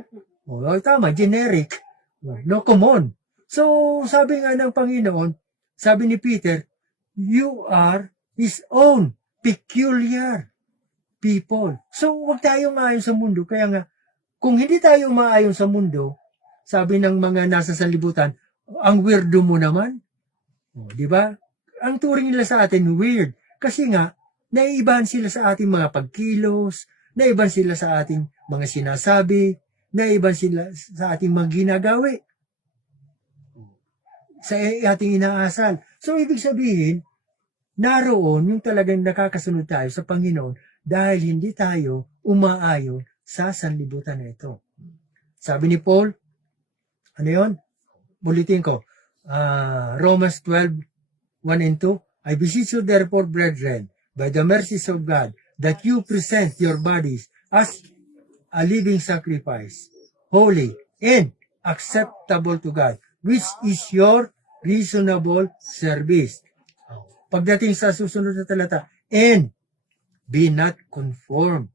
Tama, generic. No, common. So, sabi nga ng Panginoon, sabi ni Peter, you are His own peculiar people. So, huwag tayong maayon sa mundo. Kaya nga, kung hindi tayo maayon sa mundo, sabi ng mga nasa sanlibutan, ang weirdo mo naman. Di ba? Ang turing nila sa atin, weird. Kasi nga, naiibahan sila sa ating mga pagkilos, naiibahan sila sa ating mga sinasabi, naiibahan sila sa ating mga ginagawi, sa ating inaasal. So, ibig sabihin, naroon yung talagang nakakasunod tayo sa Panginoon dahil hindi tayo umaayon sa sanlibutan na ito. Sabi ni Paul, ano yun? Ulitin ko, Romans 12:1 and 2, I beseech you therefore, brethren, by the mercies of God, that you present your bodies as a living sacrifice, holy and acceptable to God, which is your reasonable service. Pagdating sa susunod na talata, and be not conformed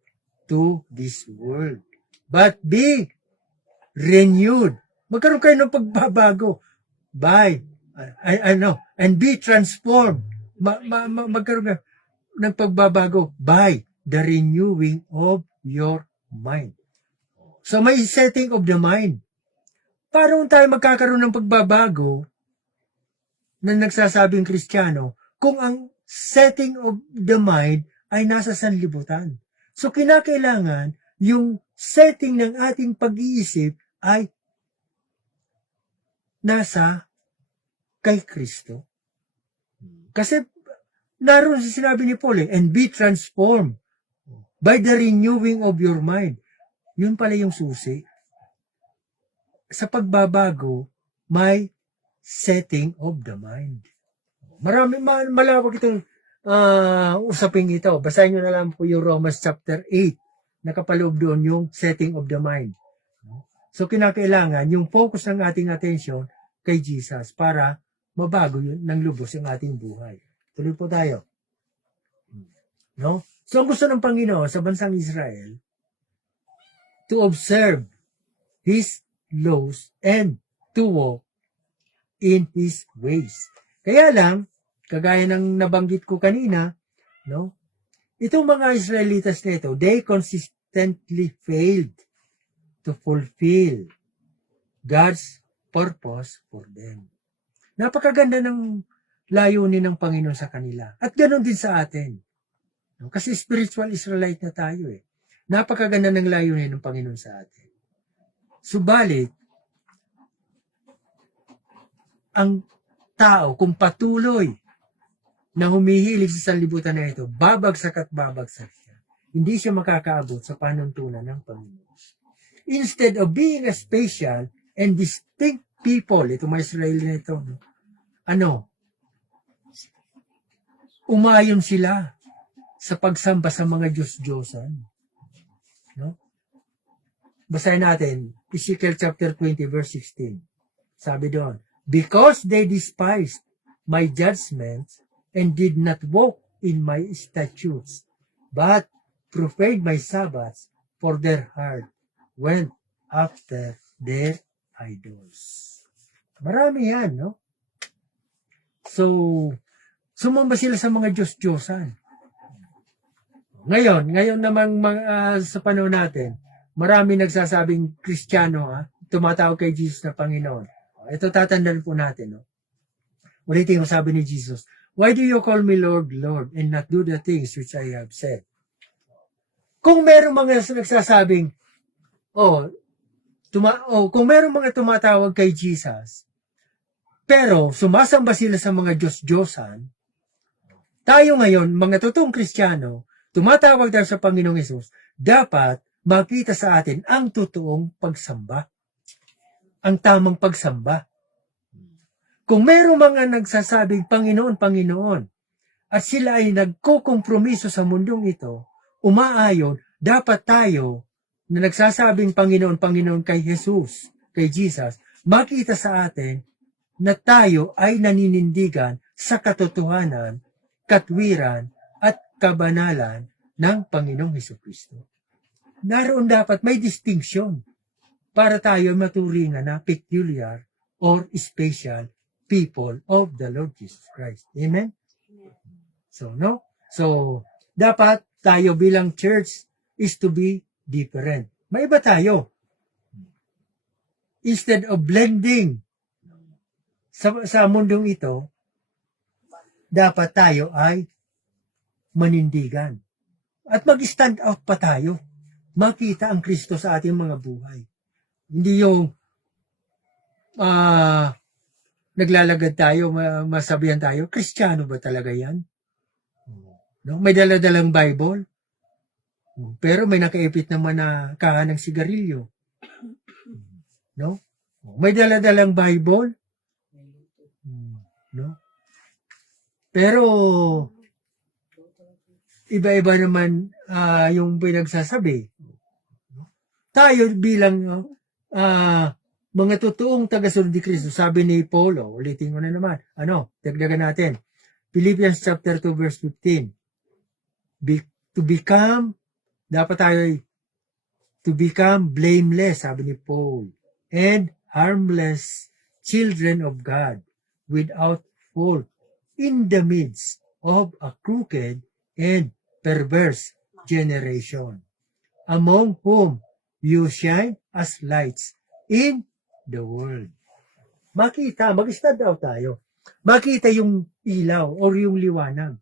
to this world, but be renewed. Magkaroon kayo ng pagbabago by, and be transformed. Magkaroon kayo ng pagbabago by the renewing of your mind. So may setting of the mind. Paano tayo magkakaroon ng pagbabago na nagsasabing Kristiyano kung ang setting of the mind ay nasa sanlibutan? So kinakailangan yung setting ng ating pag-iisip ay nasa kay Kristo. Kasi naroon sa sinabi ni Paul, and be transformed by the renewing of your mind. Yun pala yung susi. Sa pagbabago, may setting of the mind. Malawak itong usaping ito. Basahin nyo na lang po yung Romans chapter 8. Nakapaloob doon yung setting of the mind. So kinakailangan yung focus ng ating attention kay Jesus para mabago yun ng lubos ang ating buhay. Tuloy po tayo. No? So ang gusto ng Panginoon sa bansang Israel, to observe His laws and to walk in His ways. Kaya lang, kagaya ng nabanggit ko kanina, no? Itong mga Israelitas na ito, they consistently failed to fulfill God's purpose for them. Napakaganda ng layunin ng Panginoon sa kanila. At ganoon din sa atin. No? Kasi spiritual Israelite na tayo eh. Napakaganda ng layunin ng Panginoon sa atin. Subalit, ang tao, kung patuloy na humihilig sa sanlibutan na ito, babagsak at babagsak siya. Hindi siya makakaabot sa panuntunan ng Panginoon. Instead of being a special and distinct people, ito mga Israeli na ito, umayon sila sa pagsamba sa mga Diyos-Diyosan. No? Basahin natin, Ezekiel chapter 20 verse 16. Sabi doon, because they despised my judgments and did not walk in my statutes, but profaned my Sabbaths, for their heart went after their idols. Marami yan, no? So, sumamba sila sa mga Diyos-Diyosan. Ngayon namang sa panahon natin, marami nagsasabing Kristiyano, tumatawag kay Jesus na Panginoon. Ito tatandaan po natin. No? Ulitin yung sabi ni Jesus, why do you call me Lord, Lord, and not do the things which I have said? Kung merong mga nagsasabing, kung merong mga tumatawag kay Jesus, pero sumasamba sila sa mga Diyos-Diyosan, tayo ngayon, mga totoong Kristiyano, tumatawag tayo sa Panginoong Hesus, dapat makita sa atin ang totoong pagsamba. Ang tamang pagsamba. Kung mayroong mga nagsasabing Panginoon, Panginoon, at sila ay nagkukompromiso sa mundong ito, umaayon, dapat tayo na nagsasabing Panginoon, Panginoon kay Jesus, kay Jesus, makita sa atin na tayo ay naninindigan sa katotohanan, katwiran, at kabanalan ng Panginoong Hesukristo. Naroon dapat may distinction para tayo maturingan na peculiar or special people of the Lord Jesus Christ. Amen? So, no? So, dapat tayo bilang church is to be different. May iba tayo. Instead of blending sa mundong ito, dapat tayo ay manindigan. At mag-stand out pa tayo. Makita ang Kristo sa ating mga buhay. Hindi yung naglalagad tayo, masabihan tayo, Kristiyano ba talaga yan? No? May daladalang Bible. Pero may nakaipit naman na kahan ng sigarilyo. No? May daladalang Bible. No? Pero iba-iba naman yung pinagsasabi. Tayo bilang mga totoong tagasunod ni Kristo. Sabi ni Paulo, ulitin ko na naman. Dagdagan natin. Philippians chapter 2 verse 15. To become, dapat tayo to become blameless, sabi ni Paul, and harmless children of God, without fault, in the midst of a crooked and perverse generation, among whom you shine as lights in the world. Makita, mag-stand out tayo. Makita yung ilaw or yung liwanag.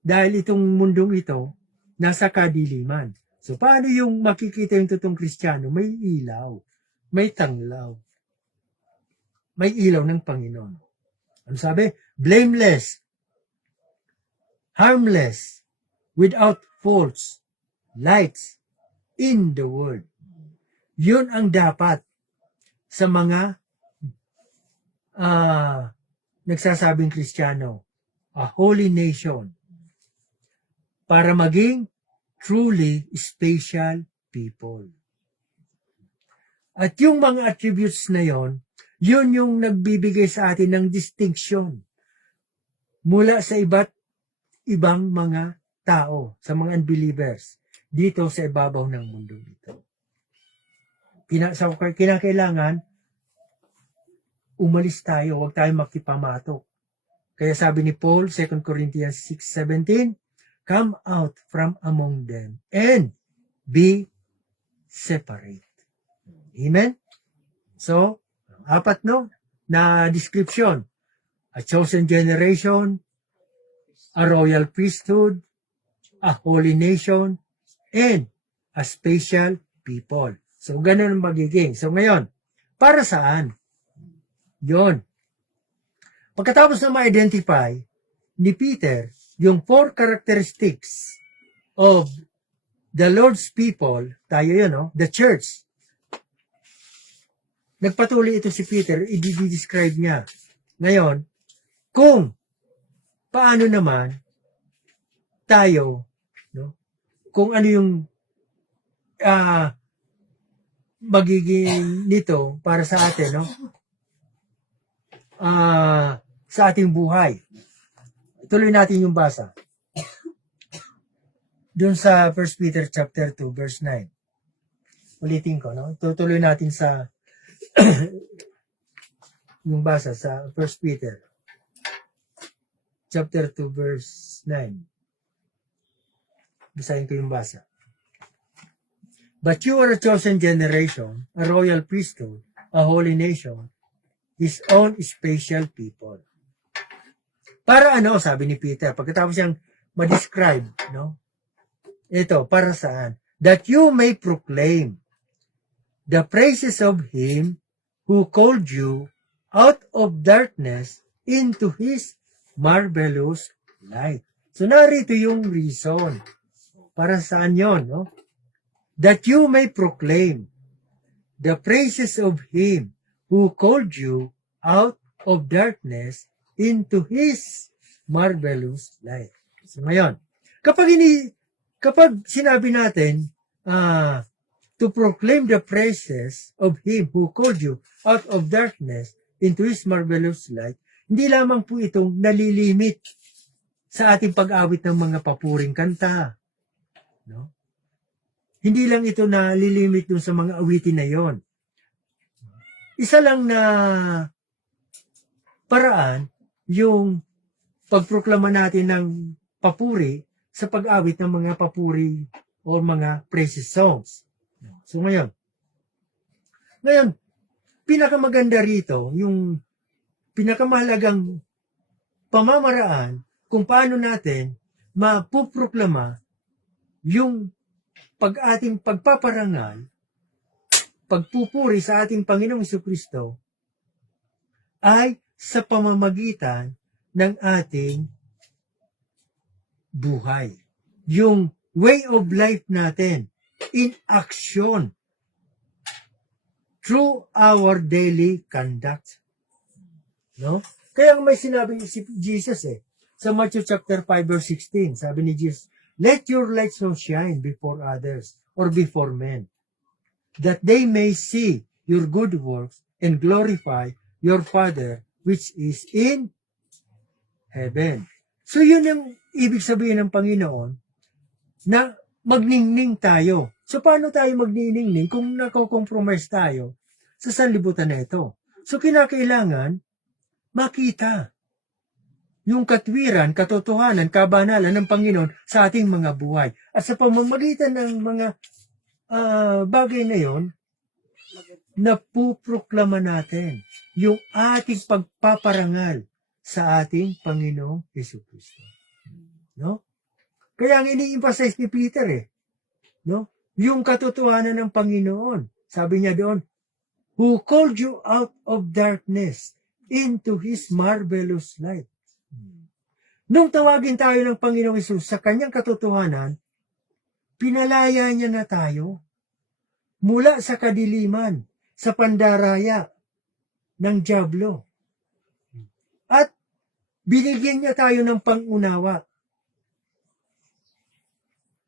Dahil itong mundong ito, nasa kadiliman. So, paano yung makikita yung totoong Kristiyano? May ilaw, may tanglaw, may ilaw ng Panginoon. Ano sabi? Blameless, harmless, without faults, lights in the world. Yun ang dapat sa mga nagsasabing Kristiyano, a holy nation, para maging truly special people. At yung mga attributes na yon, yun yung nagbibigay sa atin ng distinction mula sa iba't ibang mga tao, sa mga unbelievers, dito sa ibabaw ng mundo ito. Kinakailangan, umalis tayo, huwag tayo makipamatok. Kaya sabi ni Paul, 2 Corinthians 6:17, come out from among them and be separate. Amen? So, 4 na description. A chosen generation, a royal priesthood, a holy nation, and a special people. So, ganun ang magiging. So, ngayon, para saan? Yon. Pagkatapos na ma-identify ni Peter yung 4 characteristics of the Lord's people, tayo yun, the church. Nagpatuloy ito si Peter, i-describe niya. Ngayon, kung paano naman tayo, kung ano yung magiging nito para sa atin, sa ating buhay. Tuloy natin yung basa. Doon sa 1 Peter chapter 2 verse 9. Ulitin ko, tutuloy natin sa yung basa sa 1 Peter chapter 2 verse 9. Basahin ko yung basa. But you are a chosen generation, a royal priesthood, a holy nation, His own special people. Para sabi ni Peter, pagkatapos siyang ma-describe, ito, para saan? That you may proclaim the praises of Him who called you out of darkness into His marvelous light. So, narito yung reason. Para saan yun, That you may proclaim the praises of Him who called you out of darkness into His marvelous light. So ngayon, kapag sinabi natin to proclaim the praises of Him who called you out of darkness into His marvelous light, hindi lamang po itong nalilimit sa ating pag-awit ng mga papuring kanta. Hindi lang ito nalilimit dun sa mga awitin na yon. Isa lang na paraan yung pagproklama natin ng papuri sa pag-awit ng mga papuri o mga praises songs. So ngayon, pinakamaganda rito, yung pinakamahalagang pamamaraan kung paano natin mapuproklama yung ating pagpaparangal, pagpupuri sa ating Panginoong Jesucristo ay sa pamamagitan ng ating buhay. Yung way of life natin in action through our daily conduct. Kaya may sinabi si Jesus sa Matthew chapter 5 verse 16, sabi ni Jesus, let your light so shine before others or before men, that they may see your good works and glorify your Father which is in heaven. So yun ang ibig sabihin ng Panginoon na magningning tayo. So paano tayo magniningning kung nako-compromise tayo sa sanlibutan na ito? So kinakailangan makita yung katwiran, katotohanan, kabanalan ng Panginoon sa ating mga buhay. At sa pamamagitan ng mga bagay na yon, napuproklama natin yung ating pagpaparangal sa ating Panginoong Jesucristo. No? Kaya ang ini-emphasize ni Peter no? Yung katotohanan ng Panginoon. Sabi niya doon, who called you out of darkness into His marvelous light. Nung tawagin tayo ng Panginoong Hesus sa kanyang katotohanan, pinalaya niya na tayo mula sa kadiliman, sa pandaraya ng dyablo. At binigyan niya tayo ng pangunawa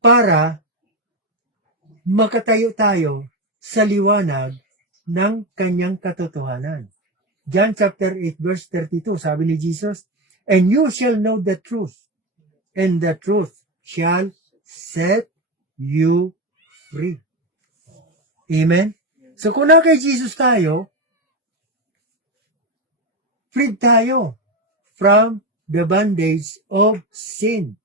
para makatayo tayo sa liwanag ng kanyang katotohanan. John chapter 8 verse 32, sabi ni Jesus, and you shall know the truth, and the truth shall set you free. Amen? So kung na kay Jesus tayo, freed tayo from the bondage of sin,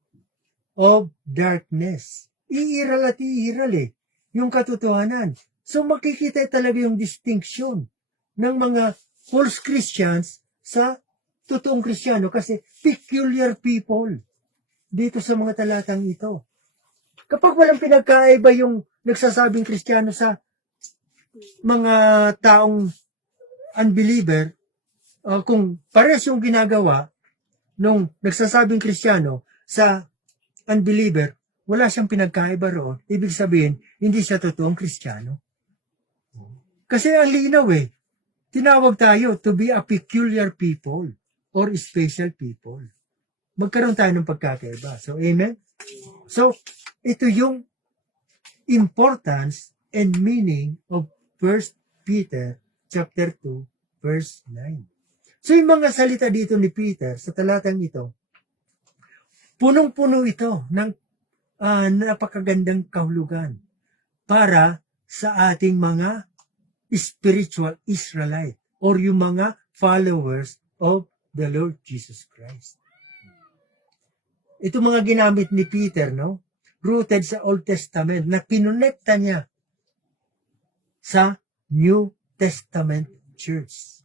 of darkness. Iiral at iiral yung katotohanan. So makikita talaga yung distinction ng mga false Christians sa totoong Kristiyano kasi peculiar people dito sa mga talatang ito. Kapag walang pinagkaiba yung nagsasabing Kristiyano sa mga taong unbeliever, kung parehas yung ginagawa nung nagsasabing Kristiyano sa unbeliever, wala siyang pinagkaiba roon. Ibig sabihin, hindi siya totoong Kristiyano. Kasi ang linaw tinawag tayo to be a peculiar people or special people. Magkaroon tayo ng pagkakaiba. So, amen? So, ito yung importance and meaning of 1 Peter chapter 2, verse 9. So, yung mga salita dito ni Peter sa talatang ito, punong-puno ito ng napakagandang kahulugan para sa ating mga spiritual Israelite or yung mga followers of the Lord Jesus Christ. Ito mga ginamit ni Peter, no? Rooted sa Old Testament na kinonekta niya sa New Testament Church.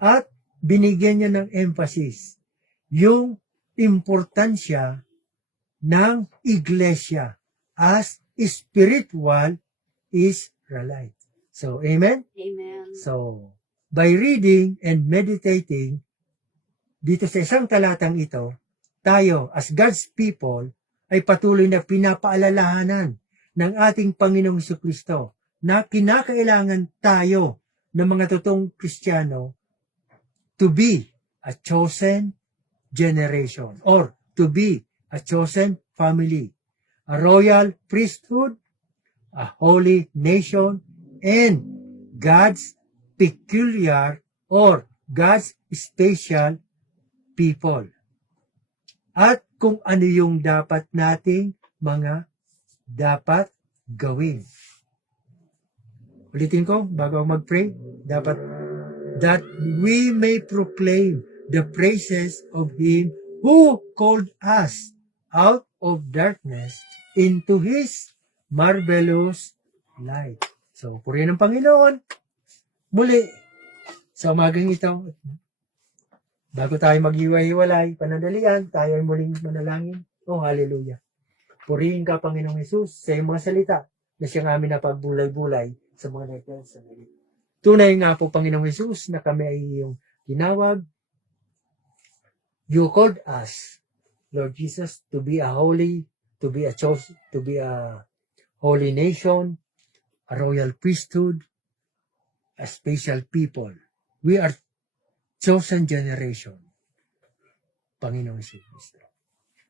At binigyan niya ng emphasis yung importansya ng iglesia as spiritual Israelite. So, amen? Amen. So, by reading and meditating dito sa isang talatang ito, tayo as God's people ay patuloy na pinapaalalahanan ng ating Panginoong Jesucristo na kinakailangan tayo ng mga totoong Kristiyano to be a chosen generation or to be a chosen family, a royal priesthood, a holy nation, and God's peculiar or God's special people. At kung ano yung dapat nating mga dapat gawin. Ulitin ko, bago mag-pray, dapat that we may proclaim the praises of Him who called us out of darkness into His marvelous light. So, purihin ng Panginoon. Muli, sa umagang ito, bago tayo maghiwa-hiwalay, panandalian, tayo ay muling manalangin. Oh, hallelujah. Purihin ka, Panginoong Hesus, sa iyong mga salita na siyang amin na pagbulay-bulay sa mga naitang sandali. Tunay nga po, Panginoong Hesus, na kami ay iyong tinawag. You called us, Lord Jesus, to be a holy, to be a holy nation, a royal priesthood, a special people. We are chosen generation, Panginoong Jesucristo.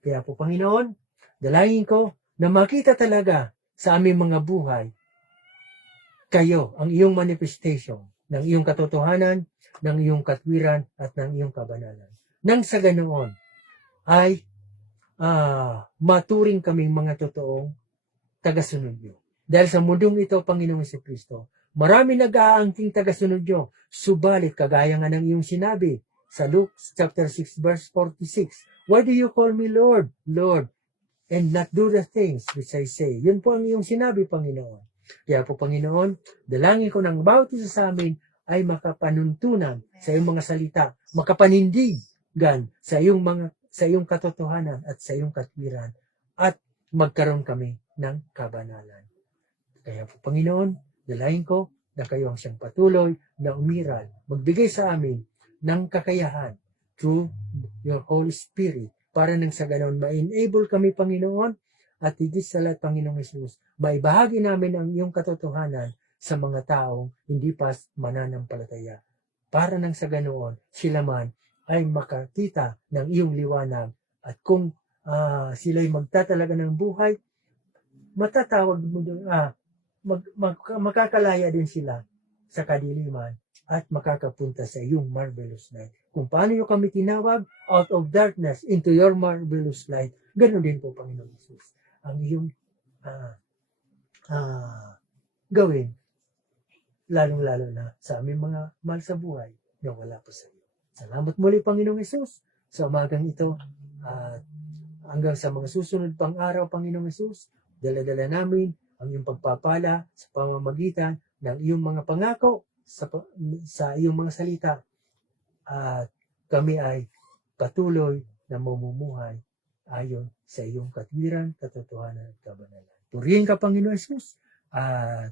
Kaya po, Panginoon, dalangin ko na makita talaga sa aming mga buhay kayo, ang iyong manifestation ng iyong katotohanan, ng iyong katwiran, at ng iyong kabanalan. Nang sa ganoon ay maturing kaming mga totoong tagasunod nyo. Dahil sa mundong ito, Panginoong Jesucristo, marami nag-aangking tagasunod nyo, subalit kagaya nga ng iyong sinabi sa Luke chapter 6 verse 46, why do you call me Lord, Lord, and not do the things which I say? Yun po ang iyong sinabi, Panginoon. Kaya po, Panginoon, dalangin ko ng bawat isa sa amin ay makapanuntunan sa iyong mga salita, makapanindigan sa iyong katotohanan at sa iyong katwiran, at magkaroon kami ng kabanalan. Kaya po, Panginoon, dalangin ko na kayo ang siyang patuloy na umiral, magbigay sa amin ng kakayahan through your Holy Spirit, para nang sa ganon ma-enable kami, Panginoon, at higit sa lahat, Panginoong Jesus, maibahagi namin ang iyong katotohanan sa mga taong hindi pa mananampalataya, para nang sa ganoon sila man ay makakita ng iyong liwanag, at kung sila'y magtatalaga ng buhay, matatawag mo doon, makakalaya din sila sa kadiliman at makakapunta sa iyong marvelous light. Kung paano nyo kami tinawag, out of darkness into your marvelous light, ganoon din po, Panginoon Jesus, ang iyong gawin, lalong-lalo na sa aming mga mahal sa buhay na wala pa sa iyo. Salamat muli, Panginoong Jesus, sa umagang ito, at hanggang sa mga susunod pang araw, Panginoong Jesus, dala-dala namin ang iyong pagpapala sa pamamagitan ng iyong mga pangako sa iyong mga salita, at kami ay patuloy na mamumuhay ayon sa iyong katwiran, katotohanan at kabanalan. Purihin ka, Panginoon Jesus, at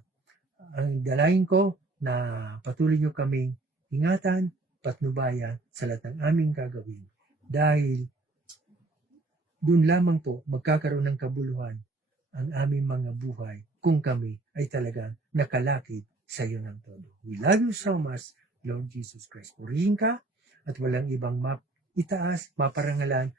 ang dalangin ko na patuloy niyo kaming ingatan, patnubayan sa lahat ng aming gagawin, dahil doon lamang po magkakaroon ng kabuluhan ang aming mga buhay kung kami ay talagang nakalakip sa iyo ng todo. We love you so much, Lord Jesus Christ. Purihin ka, at walang ibang itaas, maparangalan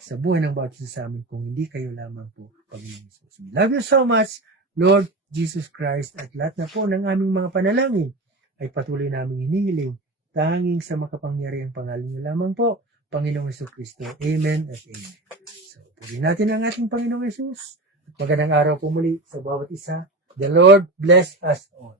sa buhay ng bawat isa sa amin kung hindi kayo lamang po, Panginoon Jesus. We love you so much, Lord Jesus Christ, at lahat na po ng aming mga panalangin ay patuloy naming hinihiling tanging sa makapangyarihang pangalan niyo lamang po, Panginoong Jesucristo. Amen at amen. So, purihin natin ang ating Panginoong Jesus. Magandang araw po muli sa bawat isa. The Lord bless us all.